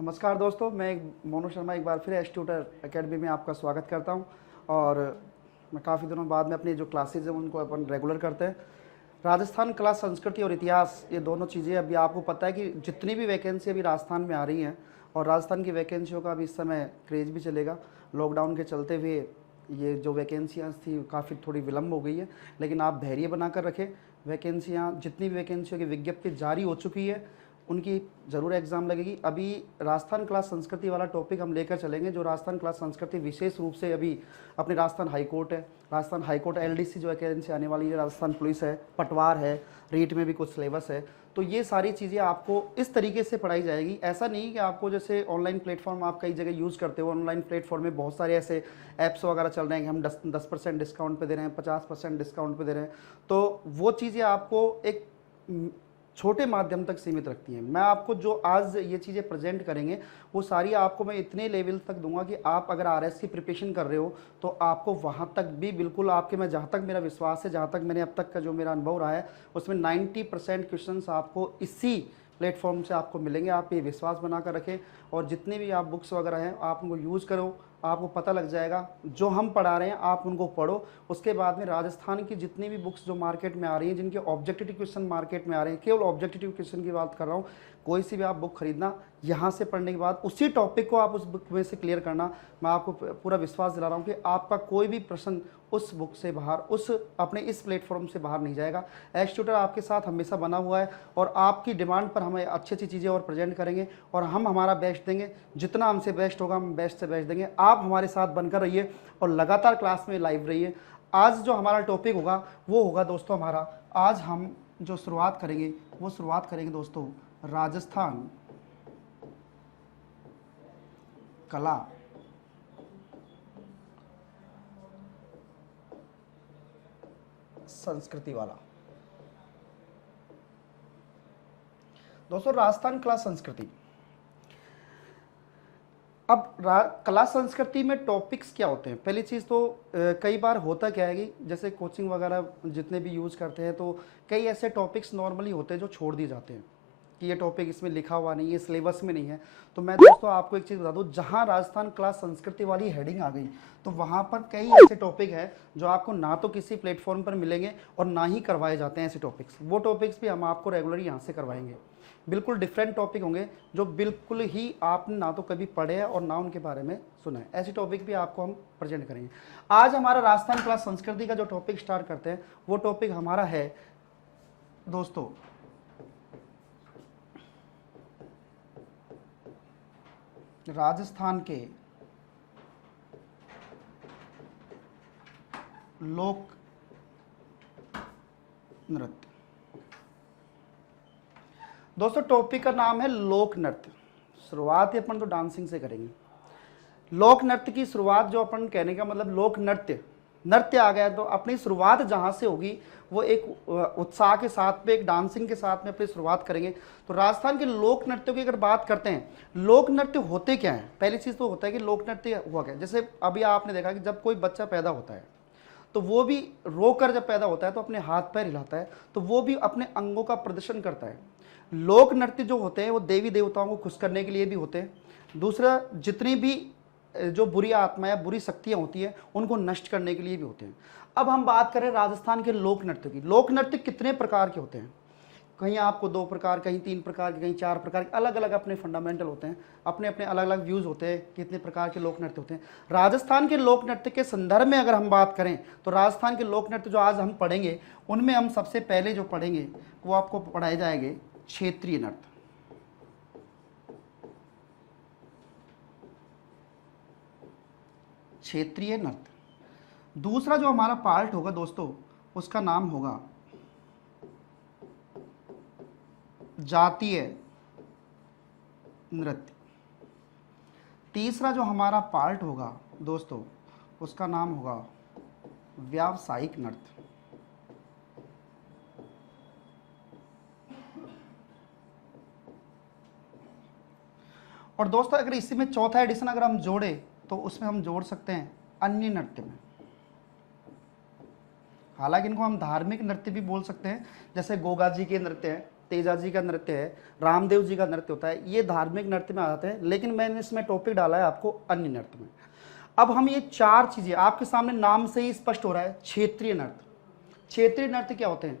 नमस्कार दोस्तों, मैं मोनू शर्मा एक बार फिर एस ट्यूटर एकेडमी में आपका स्वागत करता हूं। और मैं काफ़ी दिनों बाद में अपनी जो क्लासेज हैं उनको अपन रेगुलर करते हैं। राजस्थान कला, संस्कृति और इतिहास, ये दोनों चीज़ें अभी आपको पता है कि जितनी भी वैकेंसी अभी राजस्थान में आ रही हैं, और राजस्थान की वैकेंसियों का अभी इस समय क्रेज़ भी चलेगा। लॉकडाउन के चलते हुए ये जो वैकेंसियाँ थी काफ़ी थोड़ी विलम्ब हो गई है, लेकिन आप धैर्य बनाकर रखें। वैकेंसियाँ, जितनी भी वैकेंसियों की विज्ञप्ति जारी हो चुकी है उनकी ज़रूर एग्ज़ाम लगेगी। अभी राजस्थान कला संस्कृति वाला टॉपिक हम लेकर चलेंगे, जो राजस्थान कला संस्कृति विशेष रूप से अभी अपने राजस्थान हाईकोर्ट है, राजस्थान हाईकोर्ट एलडीसी जो वैकेंसी आने वाली है, राजस्थान पुलिस है, पटवार है, रीट में भी कुछ सिलेबस है। तो ये सारी चीज़ें आपको इस तरीके से पढ़ाई जाएगी। ऐसा नहीं कि आपको जैसे ऑनलाइन प्लेटफॉर्म आप कई जगह यूज़ करते हो, ऑनलाइन प्लेटफॉर्म में बहुत सारे ऐसे ऐप्स वगैरह चल रहे हैं कि हम 10% डिस्काउंट पे दे रहे हैं, 50% डिस्काउंट पे दे रहे हैं। तो वो चीज़ें आपको एक छोटे माध्यम तक सीमित रखती हैं। मैं आपको जो आज ये चीज़ें प्रेजेंट करेंगे वो सारी आपको मैं इतने लेवल तक दूंगा कि आप अगर आरएस की प्रिपरेशन कर रहे हो तो आपको वहाँ तक भी बिल्कुल आपके, मैं जहाँ तक मेरा विश्वास है, जहाँ तक मैंने अब तक का जो मेरा अनुभव रहा है, उसमें 90% क्वेश्चंस आपको इसी प्लेटफॉर्म से आपको मिलेंगे। आप ये विश्वास बना कर रखें और जितनी भी आप बुक्स वगैरह हैं आप उनको यूज़ करो। आपको पता लग जाएगा जो हम पढ़ा रहे हैं आप उनको पढ़ो। उसके बाद में राजस्थान की जितनी भी बुक्स जो मार्केट में आ रही हैं, जिनके ऑब्जेक्टिव क्वेश्चन मार्केट में आ रहे हैं, केवल ऑब्जेक्टिव क्वेश्चन की बात कर रहा हूँ, कोई सी भी आप बुक खरीदना, यहाँ से पढ़ने के बाद उसी टॉपिक को आप उस बुक में से क्लियर करना। मैं आपको पूरा विश्वास दिला रहा हूँ कि आपका कोई भी प्रश्न उस बुक से बाहर, उस अपने इस प्लेटफॉर्म से बाहर नहीं जाएगा। एज ट्यूटर आपके साथ हमेशा बना हुआ है और आपकी डिमांड पर हमें अच्छी अच्छी चीज़ें और प्रेजेंट करेंगे और हम हमारा बेस्ट देंगे। जितना हमसे बेस्ट होगा हम बेस्ट से बेस्ट देंगे। आप हमारे साथ बनकर रहिए और लगातार क्लास में लाइव रहिए। आज जो हमारा टॉपिक होगा वो होगा दोस्तों हमारा, आज हम जो शुरुआत करेंगे वो शुरुआत करेंगे दोस्तों राजस्थान कला संस्कृति वाला। दोस्तों राजस्थान कला संस्कृति, अब कला संस्कृति में टॉपिक्स क्या होते हैं। पहली चीज़ तो कई बार होता क्या है कि जैसे कोचिंग वगैरह जितने भी यूज़ करते हैं तो कई ऐसे टॉपिक्स नॉर्मली होते हैं जो छोड़ दिए जाते हैं कि ये टॉपिक इसमें लिखा हुआ नहीं है, सिलेबस में नहीं है। तो मैं दोस्तों आपको एक चीज़ बता दूं, जहां राजस्थान कला संस्कृति वाली हेडिंग आ गई तो वहां पर कई ऐसे टॉपिक हैं जो आपको ना तो किसी प्लेटफॉर्म पर मिलेंगे और ना ही करवाए जाते हैं ऐसे टॉपिक्स। वो टॉपिक्स भी हम आपको रेगुलरली यहाँ से करवाएंगे। बिल्कुल डिफरेंट टॉपिक होंगे जो बिल्कुल ही आपने ना तो कभी पढ़े हैं और ना उनके बारे में सुना है। ऐसे टॉपिक भी आपको हम प्रेजेंट करेंगे। आज हमारा राजस्थान कला संस्कृति का जो टॉपिक स्टार्ट करते हैं वो टॉपिक हमारा है दोस्तों राजस्थान के लोक नृत्य। दोस्तों टॉपिक का नाम है लोक नृत्य। शुरुआत ही अपन तो डांसिंग से करेंगे। लोक नृत्य की शुरुआत, जो अपन कहने का मतलब लोक नृत्य, नृत्य आ गया तो अपनी शुरुआत जहाँ से होगी वो एक उत्साह के साथ में, एक डांसिंग के साथ में अपनी शुरुआत करेंगे। तो राजस्थान के लोक नृत्यों की अगर बात करते हैं, लोक नृत्य होते क्या हैं। पहली चीज़ तो होता है कि लोक नृत्य हुआ क्या। जैसे अभी आपने देखा कि जब कोई बच्चा पैदा होता है तो वो भी रोकर जब पैदा होता है तो अपने हाथ पैर हिलाता है, तो वो भी अपने अंगों का प्रदर्शन करता है। लोक नृत्य जो होते हैं वो देवी देवताओं को खुश करने के लिए भी होते हैं। दूसरा, जितनी भी जो बुरी आत्मा या बुरी शक्तियाँ होती हैं उनको नष्ट करने के लिए भी होते हैं। अब हम बात करें राजस्थान के लोक नृत्य की। लोक नृत्य कितने प्रकार के होते हैं, कहीं आपको 2 प्रकार, कहीं 3 प्रकार के, कहीं 4 प्रकार के, अलग अलग अपने फंडामेंटल होते हैं, अपने अपने अलग अलग व्यूज़ होते हैं कितने प्रकार के लोक नृत्य होते हैं। राजस्थान के लोक नृत्य के संदर्भ में अगर हम बात करें तो राजस्थान के लोक नृत्य जो आज हम पढ़ेंगे उनमें हम सबसे पहले जो पढ़ेंगे वो आपको पढ़ाए जाएंगे क्षेत्रीय नृत्य। क्षेत्रीय नृत्य। दूसरा जो हमारा पार्ट होगा दोस्तों उसका नाम होगा जातीय नृत्य। तीसरा जो हमारा पार्ट होगा दोस्तों उसका नाम होगा व्यावसायिक नृत्य। और दोस्तों अगर इसी में चौथा एडिशन अगर हम जोड़े तो उसमें हम जोड़ सकते हैं अन्य नृत्य में। हालांकि इनको हम धार्मिक नृत्य भी बोल सकते हैं, जैसे गोगा जी के नृत्य हैं, तेजा जी का नृत्य है, रामदेव जी का नृत्य होता है, ये धार्मिक नृत्य में आ जाते हैं, लेकिन मैंने इसमें टॉपिक डाला है आपको अन्य नृत्य में। अब हम ये 4 चीज़ें आपके सामने नाम से ही स्पष्ट हो रहा है। क्षेत्रीय नृत्य, क्षेत्रीय नृत्य क्या होते हैं?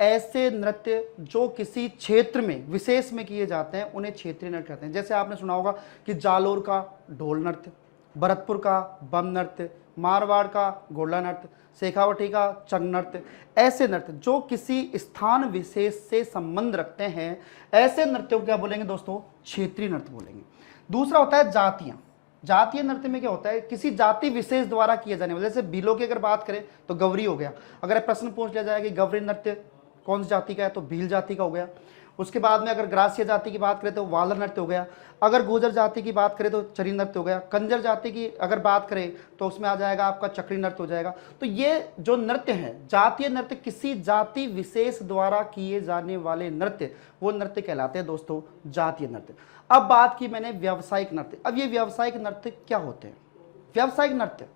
ऐसे नृत्य जो किसी क्षेत्र में विशेष में किए जाते हैं उन्हें क्षेत्रीय नृत्य कहते हैं। जैसे आपने सुना होगा कि जालोर का ढोल नृत्य, भरतपुर का बम नृत्य, मारवाड़ का गोला नृत्य, शेखावटी का चंग नृत्य। ऐसे नृत्य जो किसी स्थान विशेष से संबंध रखते हैं, ऐसे नृत्यों को क्या बोलेंगे दोस्तों? क्षेत्रीय नृत्य बोलेंगे। दूसरा होता है जातियां। जातीय नृत्य में क्या होता है? किसी जाति विशेष द्वारा किए जाने वाले, जैसे भीलों की अगर बात करें तो गवरी हो गया। अगर प्रश्न पूछ लिया जाए कि गवरी नृत्य कौन सी जाति का है, तो भील जाति का हो गया। उसके बाद में अगर ग्रासीय जाति की बात करें तो वालर नृत्य हो गया। अगर गुर्जर जाति की बात करें तो चरी नृत्य हो गया। कंजर जाति की अगर बात करें तो उसमें आ जाएगा आपका चक्री नृत्य हो जाएगा। तो ये जो नृत्य है, जातीय नृत्य, किसी जाति विशेष द्वारा किए जाने वाले नृत्य, वो नृत्य कहलाते हैं दोस्तों जातीय नृत्य। अब बात की मैंने व्यावसायिक नृत्य। अब ये व्यावसायिक नृत्य क्या होते हैं? व्यावसायिक नृत्य,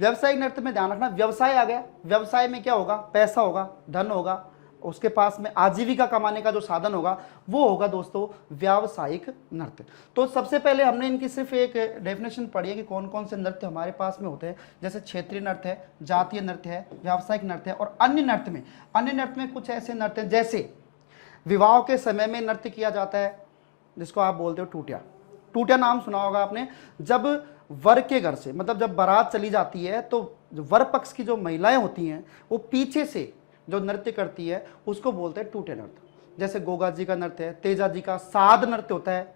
व्यावसायिक नृत्य में ध्यान रखना, व्यवसाय आ गया। व्यवसाय में क्या होगा? पैसा होगा, धन होगा, उसके पास में आजीविका कमाने का जो साधन होगा वो होगा दोस्तों व्यावसायिक नृत्य। तो सबसे पहले हमने इनकी सिर्फ एक डेफिनेशन पढ़ी है कि कौन कौन से नृत्य हमारे पास में होते हैं। जैसे क्षेत्रीय नृत्य है, जातीय नृत्य है, व्यावसायिक नृत्य है, और अन्य नृत्य में कुछ ऐसे नृत्य हैं जैसे विवाह के समय में नृत्य किया जाता है जिसको आप बोलते हो टूटिया। टूटिया नाम सुना होगा आपने। जब वर के घर से, मतलब जब बारात चली जाती है तो वर पक्ष की जो महिलाएं होती हैं वो पीछे से जो नृत्य करती है उसको बोलते हैं टूटे नृत्य। जैसे गोगा जी का नृत्य है, तेजा जी का साध नृत्य होता है,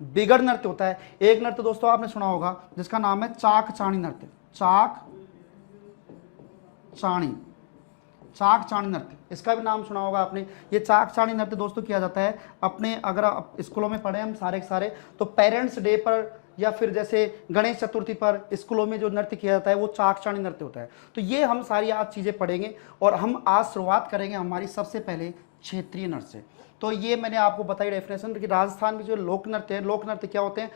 बिगड़ नृत्य होता है। एक नृत्य दोस्तों आपने सुना होगा जिसका नाम है चाक चाणी नृत्य। चाक चाणी नृत्य, इसका भी नाम सुना होगा आपने। ये चाक चाणी नृत्य दोस्तों किया जाता है अपने, अगर आप स्कूलों में पढ़े हम सारे के सारे, तो पेरेंट्स डे पर या फिर जैसे गणेश चतुर्थी पर स्कूलों में जो नृत्य किया जाता है वो चाक चाणी नृत्य होता है। तो ये हम सारी आज चीज़ें पढ़ेंगे और हम आज शुरुआत करेंगे हमारी सबसे पहले क्षेत्रीय नृत्य से। तो ये मैंने आपको बताई डेफिनेशन कि राजस्थान में जो लोक नृत्य है, लोक नृत्य क्या होते हैं?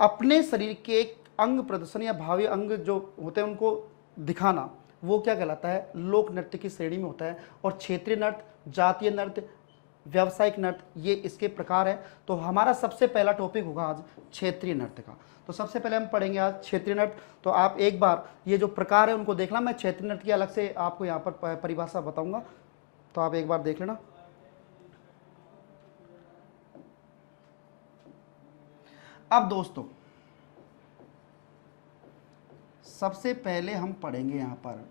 अपने शरीर के एक अंग प्रदर्शन या भावी अंग जो होते हैं उनको दिखाना, वो क्या कहलाता है? लोक नृत्य की श्रेणी में होता है। और क्षेत्रीय नृत्य, जातीय नृत्य, व्यावसायिक नृत्य, ये इसके प्रकार है। तो हमारा सबसे पहला टॉपिक होगा आज क्षेत्रीय नृत्य का। तो सबसे पहले हम पढ़ेंगे आज क्षेत्रीय नृत्य। तो आप एक बार ये जो प्रकार है उनको देखना। मैं क्षेत्रीय नृत्य की अलग से आपको यहाँ पर परिभाषा बताऊंगा, तो आप एक बार देख लेना। अब दोस्तों सबसे पहले हम पढ़ेंगे यहाँ पर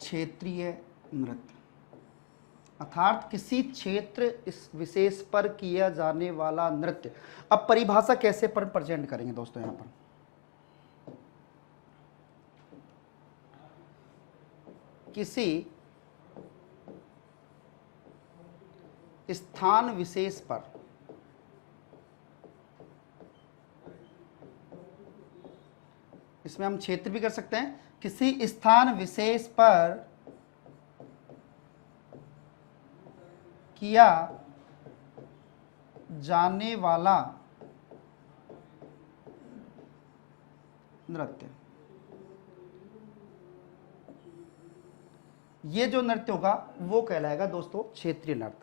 क्षेत्रीय नृत्य, अर्थात किसी क्षेत्र इस विशेष पर किया जाने वाला नृत्य। अब परिभाषा कैसे पर प्रेजेंट करेंगे दोस्तों? यहां पर किसी स्थान विशेष पर इसमें हम क्षेत्र भी कर सकते हैं। किसी स्थान विशेष पर किया जाने वाला नृत्य, ये जो नृत्य होगा वो कहलाएगा दोस्तों क्षेत्रीय नृत्य।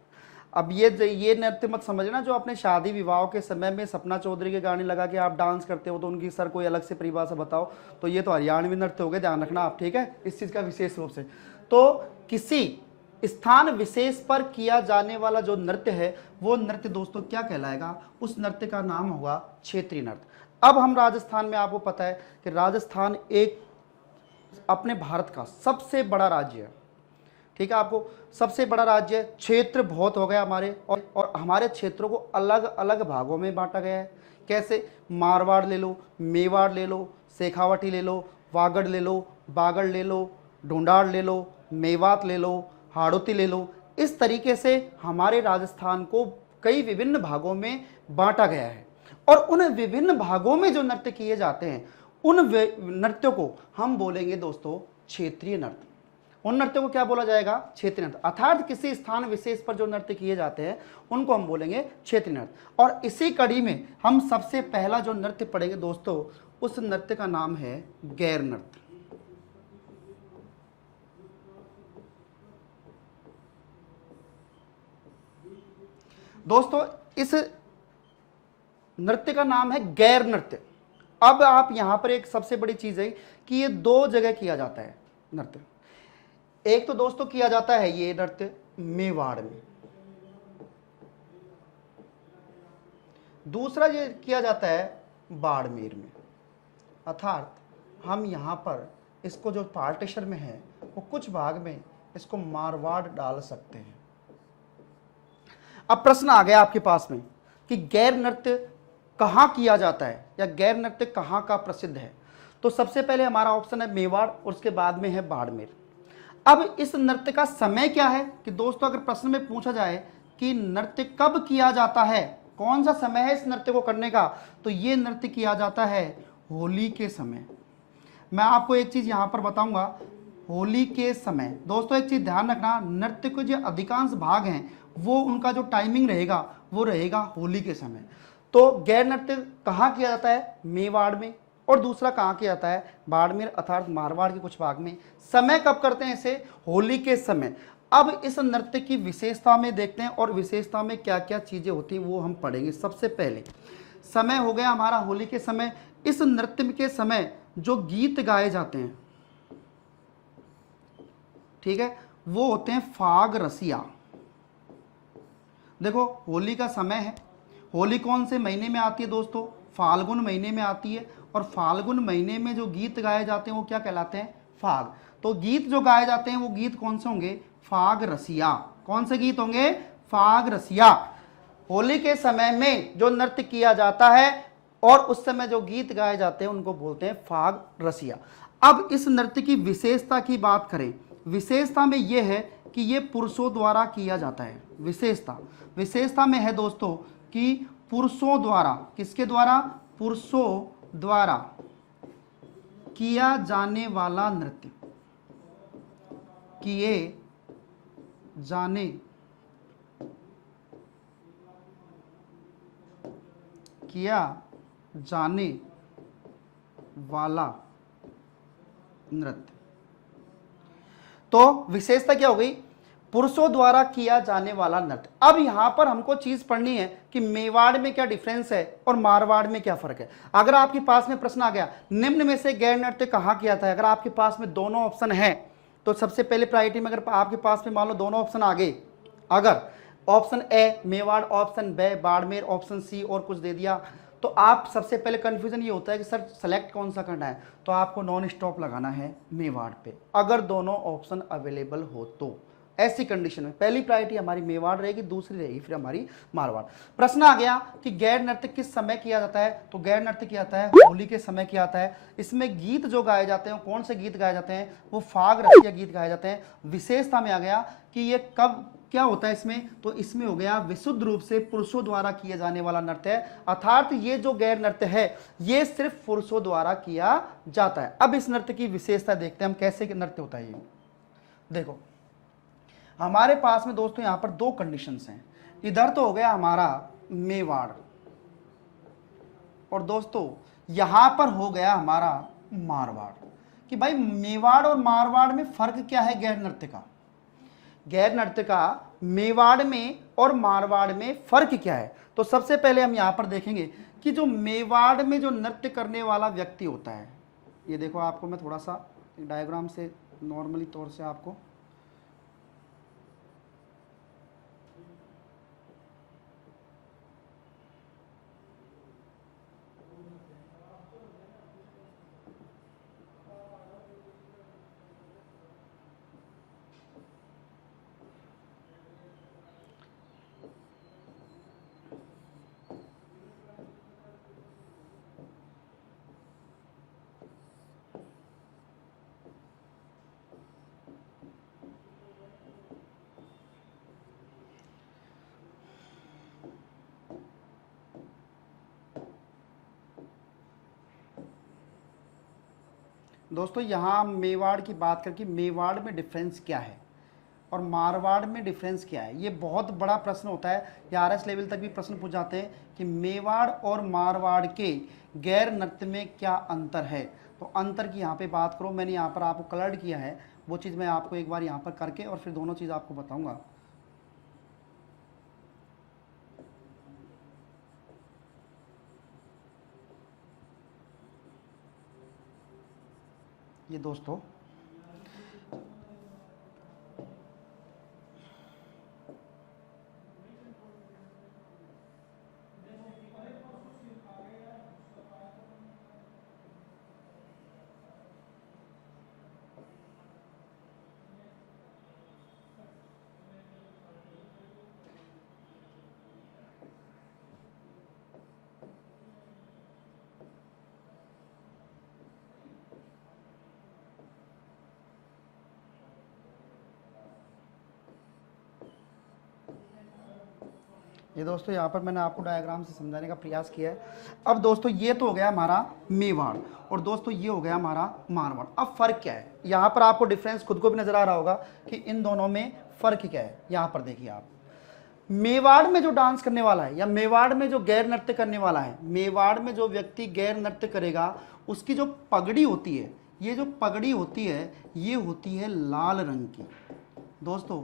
अब ये नृत्य मत समझना जो अपने शादी विवाह के समय में सपना चौधरी के गाने लगा के आप डांस करते हो तो उनकी सर कोई अलग से परिभाषा बताओ, तो ये तो हरियाणवी नृत्य हो गए, ध्यान रखना आप, ठीक है, इस चीज़ का विशेष रूप से। तो किसी स्थान विशेष पर किया जाने वाला जो नृत्य है वो नृत्य दोस्तों क्या कहलाएगा? उस नृत्य का नाम होगा क्षेत्रीय नृत्य। अब हम राजस्थान में, आपको पता है कि राजस्थान एक अपने भारत का सबसे बड़ा राज्य है, ठीक है, आपको सबसे बड़ा राज्य, क्षेत्र बहुत हो गया हमारे, और हमारे क्षेत्रों को अलग अलग भागों में बांटा गया है। कैसे? मारवाड़ ले लो, मेवाड़ ले लो, शेखावटी ले लो, वागड़ ले लो, बागड़ ले लो, ढूंढाड़ ले लो, मेवात ले लो, हाड़ौती ले लो। इस तरीके से हमारे राजस्थान को कई विभिन्न भागों में बांटा गया है, और उन विभिन्न भागों में जो नृत्य किए जाते हैं उन नृत्यों को हम बोलेंगे दोस्तों क्षेत्रीय नृत्य। उन नृत्य को क्या बोला जाएगा? क्षेत्रीय नृत्य। अर्थात किसी स्थान विशेष पर जो नृत्य किए जाते हैं उनको हम बोलेंगे क्षेत्रीय नृत्य। और इसी कड़ी में हम सबसे पहला जो नृत्य पढ़ेंगे दोस्तों, उस नृत्य का नाम है गैर नृत्य। दोस्तों इस नृत्य का नाम है गैर नृत्य। अब आप यहां पर एक सबसे बड़ी चीज है कि ये दो जगह किया जाता है नृत्य। एक तो दोस्तों किया जाता है ये नृत्य मेवाड़ में, दूसरा ये किया जाता है बाड़मेर में। अर्थात हम यहां पर इसको जो पार्टीशन में है वो कुछ भाग में इसको मारवाड़ डाल सकते हैं। अब प्रश्न आ गया आपके पास में कि गैर नृत्य कहां किया जाता है या गैर नृत्य कहां का प्रसिद्ध है। तो सबसे पहले हमारा ऑप्शन है मेवाड़ और उसके बाद में है बाड़मेर। अब इस नृत्य का समय क्या है कि दोस्तों अगर प्रश्न में पूछा जाए कि नृत्य कब किया जाता है, कौन सा समय है इस नृत्य को करने का, तो ये नृत्य किया जाता है होली के समय। मैं आपको एक चीज यहां पर बताऊंगा, होली के समय दोस्तों एक चीज ध्यान रखना, नृत्य के जो अधिकांश भाग हैं वो उनका जो टाइमिंग रहेगा वो रहेगा होली के समय। तो गैर नृत्य कहाँ किया जाता है? मेवाड़ में। और दूसरा कहाँ किया जाता है? बाड़मेर अर्थात मारवाड़ के कुछ भाग में। समय कब करते हैं इसे? होली के समय। अब इस नृत्य की विशेषता में देखते हैं और विशेषता में क्या क्या चीजें होती हैं वो हम पढ़ेंगे। सबसे पहले समय हो गया हमारा होली के समय। इस नृत्य के समय जो गीत गाए जाते हैं, ठीक है, वो होते हैं फाग रसिया। देखो होली का समय है, होली कौन से महीने में आती है दोस्तों? फाल्गुन महीने में आती है। और फाल्गुन महीने में जो गीत गाए जाते हैं वो क्या कहलाते हैं? फाग। तो गीत जो गाए जाते हैं वो गीत कौन से होंगे? फाग रसिया। कौन से गीत होंगे? फाग रसिया। होली के समय में जो नृत्य किया जाता है और उस समय जो गीत गाए जाते हैं उनको बोलते हैं फाग रसिया। अब इस नृत्य की विशेषता की बात करें, विशेषता में यह है कि यह पुरुषों द्वारा किया जाता है। विशेषता में है दोस्तों कि पुरुषों द्वारा, किसके द्वारा? पुरुषों द्वारा किया जाने वाला नृत्य, किए जाने किया जाने वाला नृत्य। तो विशेषता क्या हो गई? पुरुषों द्वारा किया जाने वाला नृत्य। अब यहां पर हमको चीज पढ़नी है कि मेवाड़ में क्या डिफरेंस है और मारवाड़ में क्या फर्क है। अगर आपके पास में प्रश्न आ गया निम्न में से गैर नृत्य कहां किया था, अगर आपके पास में दोनों ऑप्शन है तो सबसे पहले प्रायोरिटी में अगर आपके पास में मान लो दोनों ऑप्शन आ गए, अगर option A Mewar, option B Barmer, option C और कुछ दे दिया, तो आप सबसे पहले कंफ्यूजन ये होता है कि सर सेलेक्ट कौन सा करना है। तो आपको नॉन स्टॉप लगाना है मेवाड़ पे, अगर दोनों ऑप्शन अवेलेबल हो तो। ऐसी कंडीशन में पहली प्रायोरिटी हमारी मेवाड़ रहेगी, दूसरी रहेगी फिर हमारी मारवाड़। प्रश्न आ गया कि गैर नृत्य किस समय किया जाता है, तो गैर नृत्य किया जाता है होली के समय किया जाता है। इसमें गीत जो गाए जाते हैं कौन से गीत गाए जाते हैं? वो फाग रसिया गीत गाए जाते हैं। विशेषता में आ गया कि ये कब क्या होता है इसमें, तो इसमें हो गया विशुद्ध रूप से पुरुषों द्वारा किया जाने वाला नृत्य है। अर्थात ये जो गैर नृत्य है ये सिर्फ पुरुषों द्वारा किया जाता है। अब इस नृत्य की विशेषता देखते हैं हम कैसे नृत्य होता है ये। देखो हमारे पास में दोस्तों यहां पर दो कंडीशंस हैं। इधर तो हो गया हमारा मेवाड़ और दोस्तों यहां पर हो गया हमारा मारवाड़। कि भाई मेवाड़ और मारवाड़ में फर्क क्या है गैर नृत्य का? गैर नृत्य का मेवाड़ में और मारवाड़ में फर्क क्या है? तो सबसे पहले हम यहां पर देखेंगे कि जो मेवाड़ में जो नृत्य करने वाला व्यक्ति होता है, ये देखो आपको मैं थोड़ा सा डायग्राम से नॉर्मली तौर से आपको दोस्तों यहाँ मेवाड़ की बात करके मेवाड़ में डिफरेंस क्या है और मारवाड़ में डिफरेंस क्या है, ये बहुत बड़ा प्रश्न होता है। ये आरएस लेवल तक भी प्रश्न पूछ जाते हैं कि मेवाड़ और मारवाड़ के गैर नृत्य में क्या अंतर है। तो अंतर की यहाँ पे बात करो, मैंने यहाँ पर आपको कलर्ड किया है, वो चीज़ मैं आपको एक बार यहाँ पर करके और फिर दोनों चीज़ आपको बताऊँगा। ये दोस्तों ये दोस्तों यहाँ पर मैंने आपको डायग्राम से समझाने का प्रयास किया है। अब दोस्तों ये तो हो गया हमारा मेवाड़ और दोस्तों ये हो गया हमारा मारवाड़। अब फ़र्क क्या है, यहाँ पर आपको डिफरेंस खुद को भी नज़र आ रहा होगा कि इन दोनों में फ़र्क क्या है। यहाँ पर देखिए आप, मेवाड़ में जो डांस करने वाला है या मेवाड़ में जो गैर नृत्य करने वाला है, मेवाड़ में जो व्यक्ति गैर नृत्य करेगा उसकी जो पगड़ी होती है, ये जो पगड़ी होती है ये होती है लाल रंग की। दोस्तों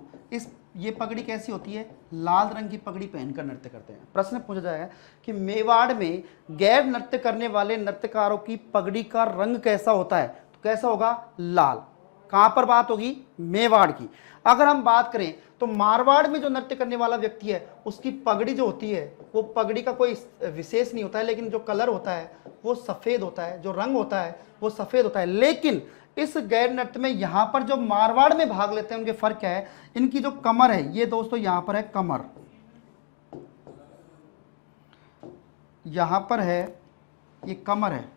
ये पगड़ी कैसी होती है, लाल रंग की पगड़ी पहनकर नृत्य करते हैं। प्रश्न पूछा जाएगा कि मेवाड़ में गैर नृत्य करने वाले नृत्यकारों की पगड़ी का रंग कैसा होता है, तो कैसा होगा, लाल। कहां पर बात होगी, मेवाड़ की। अगर हम बात करें तो मारवाड़ में जो नृत्य करने वाला व्यक्ति है उसकी पगड़ी जो होती है वो पगड़ी का कोई विशेष नहीं होता है, लेकिन जो कलर होता है वो सफ़ेद होता है, जो रंग होता है वो सफ़ेद होता है। लेकिन इस गैर नृत्य में यहाँ पर जो मारवाड़ में भाग लेते हैं उनके फर्क क्या है, इनकी जो कमर है, ये दोस्तों यहाँ पर है कमर, यहाँ पर है ये कमर है।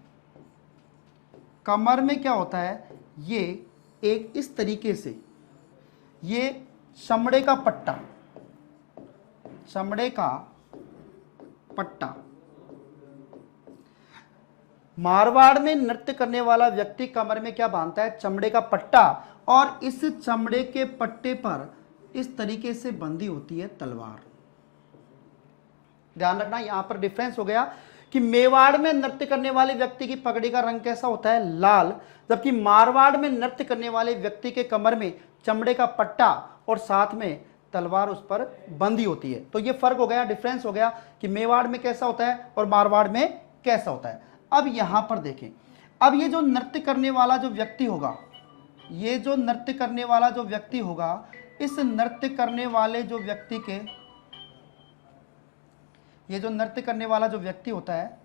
कमर में क्या होता है, ये एक इस तरीके से ये चमड़े का पट्टा, चमड़े का पट्टा। मारवाड़ में नृत्य करने वाला व्यक्ति कमर में क्या बांधता है, चमड़े का पट्टा, और इस चमड़े के पट्टे पर इस तरीके से बंधी होती है तलवार। ध्यान रखना, यहां पर डिफरेंस हो गया कि मेवाड़ में नृत्य करने वाले व्यक्ति की पगड़ी का रंग कैसा होता है, लाल, जबकि मारवाड़ में नृत्य करने वाले व्यक्ति के कमर में चमड़े का पट्टा और साथ में तलवार उस पर बंधी होती है। तो ये फर्क हो गया, डिफरेंस हो गया कि मेवाड़ में कैसा होता है और मारवाड़ में कैसा होता है। अब यहां पर देखें, अब ये जो नृत्य करने वाला जो व्यक्ति होगा, ये जो नृत्य करने वाला जो व्यक्ति होगा, इस नृत्य करने वाले जो व्यक्ति के, ये जो नृत्य करने वाला जो व्यक्ति होता है,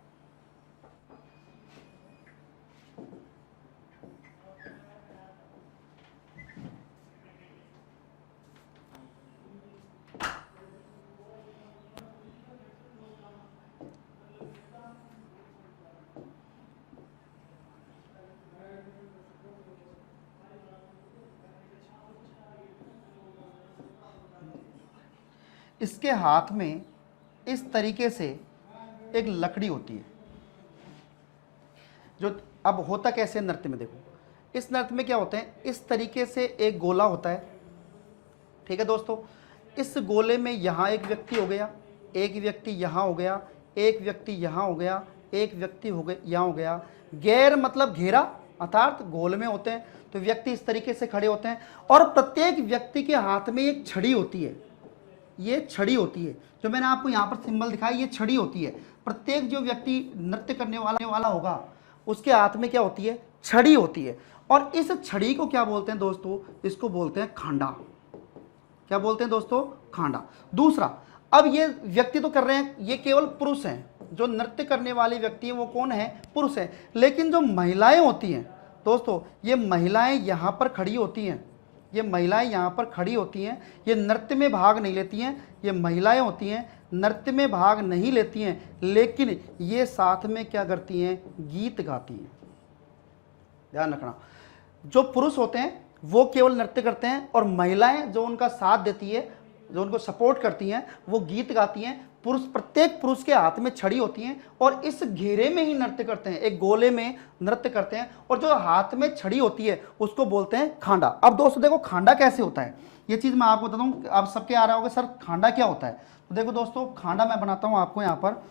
इसके हाथ में इस तरीके से एक लकड़ी होती है। जो अब होता कैसे नृत्य में, देखो इस नृत्य में क्या होते हैं, इस तरीके से एक गोला होता है, ठीक है दोस्तों। इस गोले में यहाँ एक व्यक्ति हो गया, एक व्यक्ति यहाँ हो गया, एक व्यक्ति यहाँ हो गया, एक व्यक्ति हो गया यहाँ हो गया। गैर मतलब घेरा, अर्थात गोल में होते हैं तो व्यक्ति इस तरीके से खड़े होते हैं और प्रत्येक व्यक्ति के हाथ में एक छड़ी होती है। ये छड़ी होती है, जो मैंने आपको यहाँ पर सिंबल दिखाया, ये छड़ी होती है। प्रत्येक जो व्यक्ति नृत्य करने वाला होगा उसके हाथ में क्या होती है, छड़ी होती है। और इस छड़ी को क्या बोलते हैं दोस्तों, इसको बोलते हैं खांडा। क्या बोलते हैं दोस्तों, खांडा। दूसरा, अब ये व्यक्ति तो कर रहे हैं, ये केवल पुरुष हैं, जो नृत्य करने वाले व्यक्ति हैं वो कौन है, पुरुष हैं। लेकिन जो महिलाएं होती हैं दोस्तों, ये महिलाएं यहाँ पर खड़ी होती हैं, ये महिलाएं यहाँ पर खड़ी होती हैं, ये नृत्य में भाग नहीं लेती हैं। ये महिलाएं होती हैं, नृत्य में भाग नहीं लेती हैं, लेकिन ये साथ में क्या करती हैं, गीत गाती हैं। ध्यान रखना, जो पुरुष होते हैं वो केवल नृत्य करते हैं और महिलाएं जो उनका साथ देती है, जो उनको सपोर्ट करती हैं वो गीत गाती हैं। पुरुष, प्रत्येक पुरुष के हाथ में छड़ी होती है और इस घेरे में ही नृत्य करते हैं, एक गोले में नृत्य करते हैं और जो हाथ में छड़ी होती है उसको बोलते हैं खांडा। अब दोस्तों देखो खांडा कैसे होता है, ये चीज़ मैं आपको बताता हूँ। आप सबके आ रहा होगा सर खांडा क्या होता है, तो देखो दोस्तों खांडा मैं बनाता हूँ आपको यहाँ पर।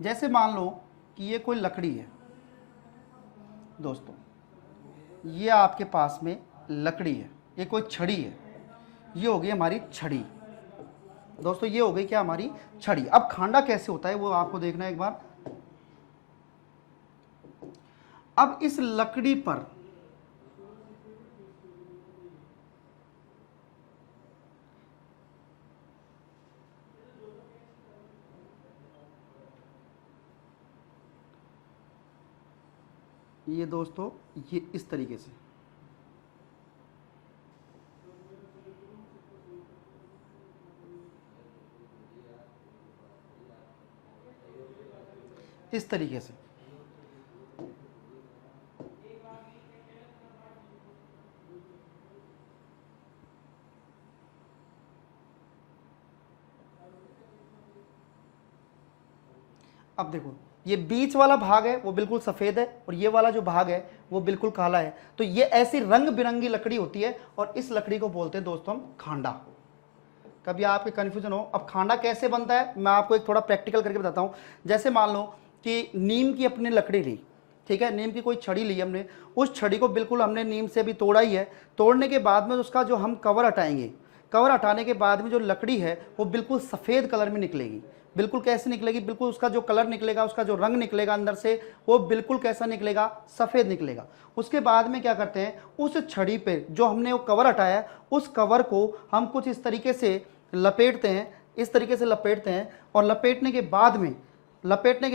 जैसे मान लो कि ये कोई लकड़ी है दोस्तों, ये आपके पास में लकड़ी है, ये कोई छड़ी है, ये हो गई हमारी छड़ी दोस्तों, ये हो गई क्या हमारी छड़ी। अब खांडा कैसे होता है वो आपको देखना है एक बार। अब इस लकड़ी पर ये दोस्तों ये इस तरीके से इस तरीके से अब देखो ये बीच वाला भाग है वो बिल्कुल सफ़ेद है और ये वाला जो भाग है वो बिल्कुल काला है। तो ये ऐसी रंग बिरंगी लकड़ी होती है और इस लकड़ी को बोलते हैं दोस्तों हम खांडा। कभी आपके कन्फ्यूजन हो, अब खांडा कैसे बनता है मैं आपको एक थोड़ा प्रैक्टिकल करके बताता हूँ। जैसे मान लो कि नीम की अपनी लकड़ी ली, ठीक है, नीम की कोई छड़ी ली हमने, उस छड़ी को बिल्कुल हमने नीम से भी तोड़ा ही है। तोड़ने के बाद में उसका जो हम कवर हटाएंगे, कवर हटाने के बाद में जो लकड़ी है वो बिल्कुल सफ़ेद कलर में निकलेगी। बिल्कुल कैसे निकलेगी, बिल्कुल उसका जो कलर निकलेगा, उसका जो रंग निकलेगा अंदर से वो बिल्कुल कैसा निकलेगा, सफ़ेद निकलेगा। उसके बाद में क्या करते हैं, उस छड़ी पे जो हमने वो कवर हटाया है उस कवर को हम कुछ इस तरीके से लपेटते हैं, इस तरीके से लपेटते हैं और लपेटने के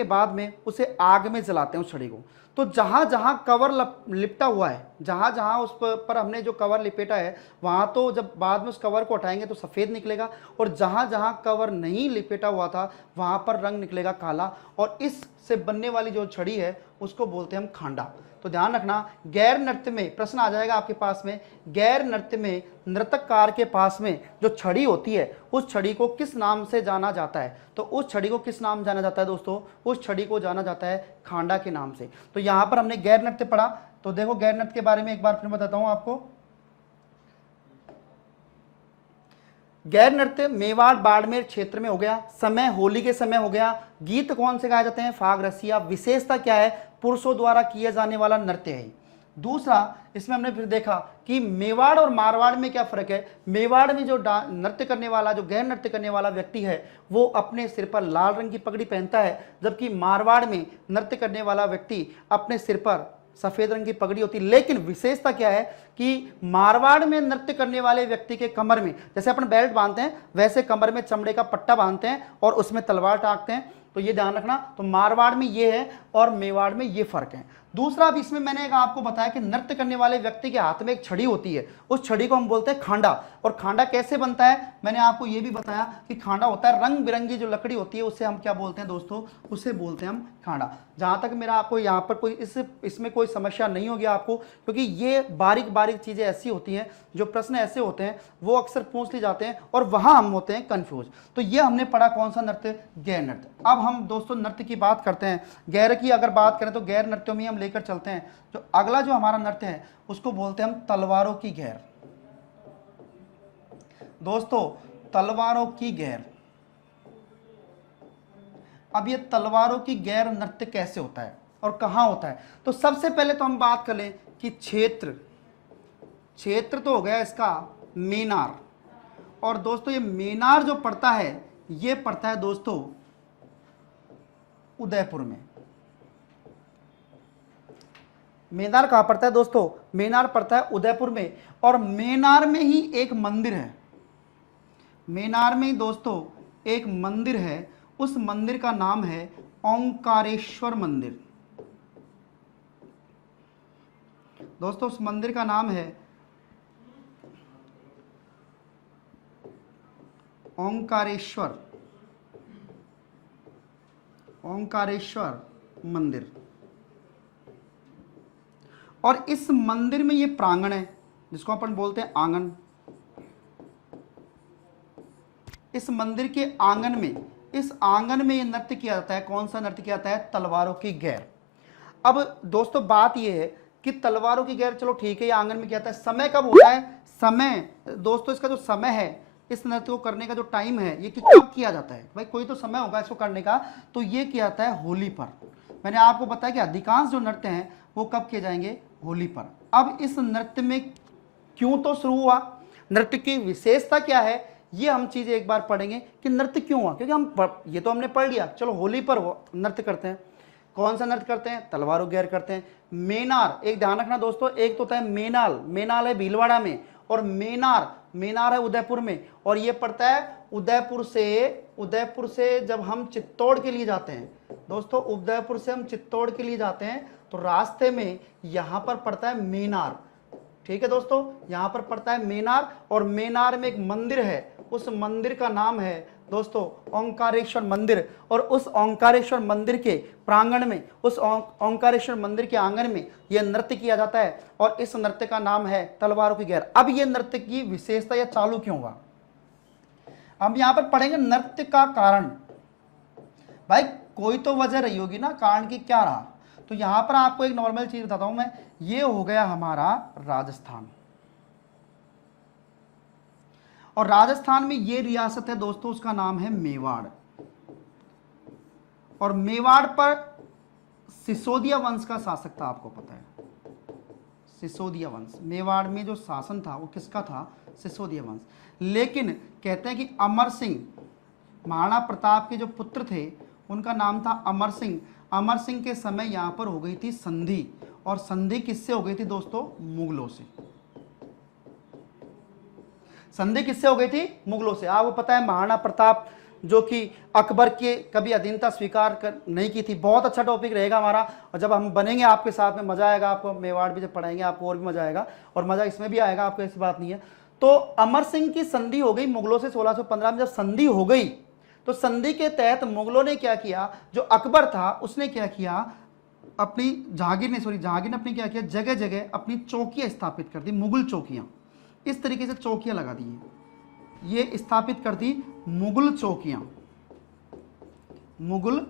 बाद में उसे आग में जलाते हैं उस छड़ी को। तो जहाँ जहाँ कवर लिपटा हुआ है, जहाँ जहाँ उस पर हमने जो कवर लिपेटा है वहाँ तो जब बाद में उस कवर को हटाएंगे तो सफ़ेद निकलेगा और जहाँ जहाँ कवर नहीं लिपेटा हुआ था वहाँ पर रंग निकलेगा काला। और इससे बनने वाली जो छड़ी है उसको बोलते हैं हम खांडा। तो ध्यान रखना, गैर नृत्य में प्रश्न आ जाएगा आपके पास में, गैर नृत्य में नर्तककार के पास में जो छड़ी होती है उस छड़ी को किस नाम से जाना जाता है, तो उस छड़ी को किस नाम जाना जाता है दोस्तों, उस छड़ी को जाना जाता है खांडा के नाम से। तो यहां पर हमने गैर नृत्य पढ़ा, तो देखो गैर नृत्य के बारे में एक बार फिर बताता हूं आपको। गैर नृत्य मेवाड़ बाड़मेर क्षेत्र में हो गया, समय होली के समय हो गया, गीत कौन से गाए जाते हैं, फाग रसिया, विशेषता क्या है, पुरुषों द्वारा किया जाने वाला नृत्य है। दूसरा इसमें हमने फिर देखा कि मेवाड़ और मारवाड़ में क्या फर्क है। मेवाड़ में जो नृत्य करने वाला, जो गैर नृत्य करने वाला व्यक्ति है वो अपने सिर पर लाल रंग की पगड़ी पहनता है, जबकि मारवाड़ में नृत्य करने वाला व्यक्ति अपने सिर पर सफेद रंग की पगड़ी होती है। लेकिन विशेषता क्या है कि मारवाड़ में नृत्य करने वाले व्यक्ति के कमर में, जैसे अपन बेल्ट बांधते हैं वैसे कमर में चमड़े का पट्टा बांधते हैं और उसमें तलवार टांगते हैं। तो ये ध्यान रखना, तो मारवाड़ में ये है और मेवाड़ में ये फर्क है। दूसरा, अब इसमें मैंने आपको बताया कि नृत्य करने वाले व्यक्ति के हाथ में एक छड़ी होती है, उस छड़ी को हम बोलते हैं खांडा। और खांडा कैसे बनता है मैंने आपको ये भी बताया कि खांडा होता है रंग बिरंगी जो लकड़ी होती है, उससे हम क्या बोलते हैं दोस्तों, उसे बोलते हैं हम खांडा। जहां तक मेरा आपको यहाँ पर कोई इसमें कोई समस्या नहीं होगी आपको, क्योंकि ये बारीक बारीक चीज़ें ऐसी होती हैं, जो प्रश्न ऐसे होते हैं वो अक्सर पूछ लिए जाते हैं और वहां हम होते हैं कंफ्यूज। तो ये हमने पढ़ा कौन सा नृत्य, गैर नृत्य। अब हम दोस्तों नृत्य की बात करते हैं। गैर की अगर बात करें तो गैर नृत्यों में हम लेकर चलते हैं। जो अगला जो हमारा नृत्य है उसको बोलते हैं हम तलवारों की गैर। दोस्तों तलवारों की गैर, अब ये तलवारों की गैर नृत्य कैसे होता है और कहां होता है। तो सबसे पहले तो हम बात कर लें कि क्षेत्र तो हो गया इसका मेनार, और दोस्तों ये मेनार जो पड़ता है ये पड़ता है दोस्तों उदयपुर में। मेनार कहां पड़ता है दोस्तों, मेनार पड़ता है उदयपुर में। और मेनार में ही एक मंदिर है, मेनार में ही दोस्तों एक मंदिर है, उस मंदिर का नाम है ओंकारेश्वर मंदिर। दोस्तों उस मंदिर का नाम है ओंकारेश्वर मंदिर। और इस मंदिर में ये प्रांगण है जिसको अपन बोलते हैं आंगन। इस मंदिर के आंगन में, इस आंगन में ये नृत्य किया जाता है। कौन सा नृत्य किया जाता है? तलवारों की गैर। अब दोस्तों बात ये है कि तलवारों की गैर चलो ठीक है, ये आंगन में किया जाता है। समय कब होता है? समय दोस्तों इसका जो समय है, इस नृत्य को करने का जो टाइम है, ये कब किया जाता है? भाई कोई तो समय होगा इसको करने का, तो ये किया जाता है होली पर। मैंने आपको बताया कि अधिकांश जो नृत्य हैं वो कब किए जाएंगे? होली पर। अब इस नृत्य में क्यों तो शुरू हुआ, नृत्य की विशेषता क्या है, ये हम चीजें एक बार पढ़ेंगे कि नृत्य क्यों हुआ। क्योंकि ये तो हमने पढ़ लिया, चलो होली पर नृत्य करते हैं। कौन सा नृत्य करते हैं? तलवारों गैर करते हैं। मेनार, एक ध्यान रखना दोस्तों, एक तो होता है मेनाल, मेनाल है भीलवाड़ा में, और मेनार, मेनार है उदयपुर में। और ये पड़ता है उदयपुर से जब हम चित्तौड़ के लिए जाते हैं दोस्तों, उदयपुर से हम चित्तौड़ के लिए जाते हैं तो रास्ते में यहां पर पड़ता है मेनार। ठीक है दोस्तों, यहां पर पड़ता है मेनार, और मेनार में एक मंदिर है, उस मंदिर का नाम है दोस्तों ओंकारेश्वर मंदिर। और उस ओंकारेश्वर मंदिर के प्रांगण में, उस ओंकारेश्वर मंदिर के आंगन में यह नृत्य किया जाता है, और इस नृत्य का नाम है तलवारों की गैर। अब यह नृत्य की विशेषता या चालू क्यों हुआ, अब यहां पर पढ़ेंगे नृत्य का कारण। भाई कोई तो वजह रही होगी ना, कारण की क्या रहा। तो यहां पर आपको एक नॉर्मल चीज बताता हूं मैं, ये हो गया हमारा राजस्थान, और राजस्थान में ये रियासत है दोस्तों, उसका नाम है मेवाड़। और मेवाड़ पर सिसोदिया वंश का शासक था, आपको पता है सिसोदिया वंश। मेवाड़ में जो शासन था वो किसका था? सिसोदिया वंश। लेकिन कहते हैं कि अमर सिंह, महाराणा प्रताप के जो पुत्र थे उनका नाम था अमर सिंह। अमर सिंह के समय यहां पर हो गई थी संधि, और संधि किससे हो गई थी दोस्तों? मुगलों से। संधि किससे हो गई थी? मुगलों से। आपको पता है महाराणा प्रताप जो कि अकबर के कभी अधीनता स्वीकार कर नहीं की थी। बहुत अच्छा टॉपिक रहेगा हमारा, और जब हम बनेंगे आपके साथ में मजा आएगा, आपको मेवाड़ भी जब पढ़ाएंगे आपको और भी मजा आएगा, और मजा इसमें भी आएगा, आपको ऐसी बात नहीं है। तो अमर सिंह की संधि हो गई मुगलों से 1615 में। जब संधि हो गई तो संधि के तहत मुगलों ने क्या किया, जो अकबर था उसने क्या किया, अपनी जहांगीर ने अपनी क्या किया, जगह जगह अपनी चौकियां स्थापित कर दी, मुगल चौकियां। इस तरीके से चौकियां लगा दी, ये स्थापित कर दी मुगल चौकियां, मुगल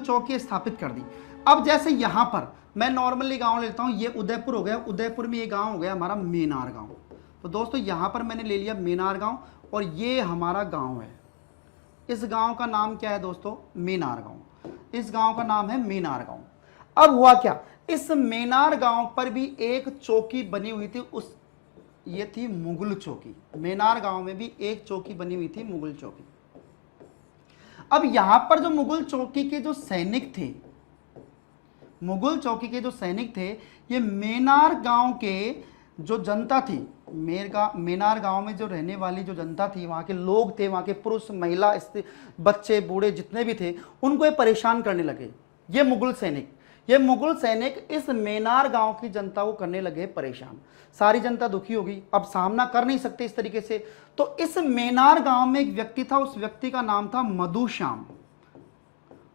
चौकियां स्थापित कर दी। अब जैसे यहां पर मैं नॉर्मली गांव लेता हूं, ये उदयपुर हो गया, उदयपुर में ये गांव हो गया हमारा मेनार गांव। तो दोस्तों यहां पर मैंने ले लिया मेनार गांव, और ये हमारा गांव है। इस गांव का नाम क्या है दोस्तों? मेनार गांव। इस गांव का नाम है मेनार गांव। अब हुआ क्या, इस मेनार गांव पर भी एक चौकी बनी हुई थी, उस ये थी मुगल चौकी। मेनार गांव में भी एक चौकी बनी हुई थी, मुगल चौकी। अब यहां पर जो मुगल चौकी के जो सैनिक थे, मुगल चौकी के जो सैनिक थे, ये मेनार गांव के जो जनता थी, मेनार गांव में जो रहने वाली जो जनता थी, वहां के लोग थे, वहां के पुरुष महिला बच्चे बूढ़े जितने भी थे, उनको ये परेशान करने लगे। ये मुगल सैनिक इस मेनार गांव की जनता को करने लगे परेशान। सारी जनता दुखी होगी, अब सामना कर नहीं सकते इस तरीके से। तो इस मेनार गांव में एक व्यक्ति था, उस व्यक्ति का नाम था मधुश्याम।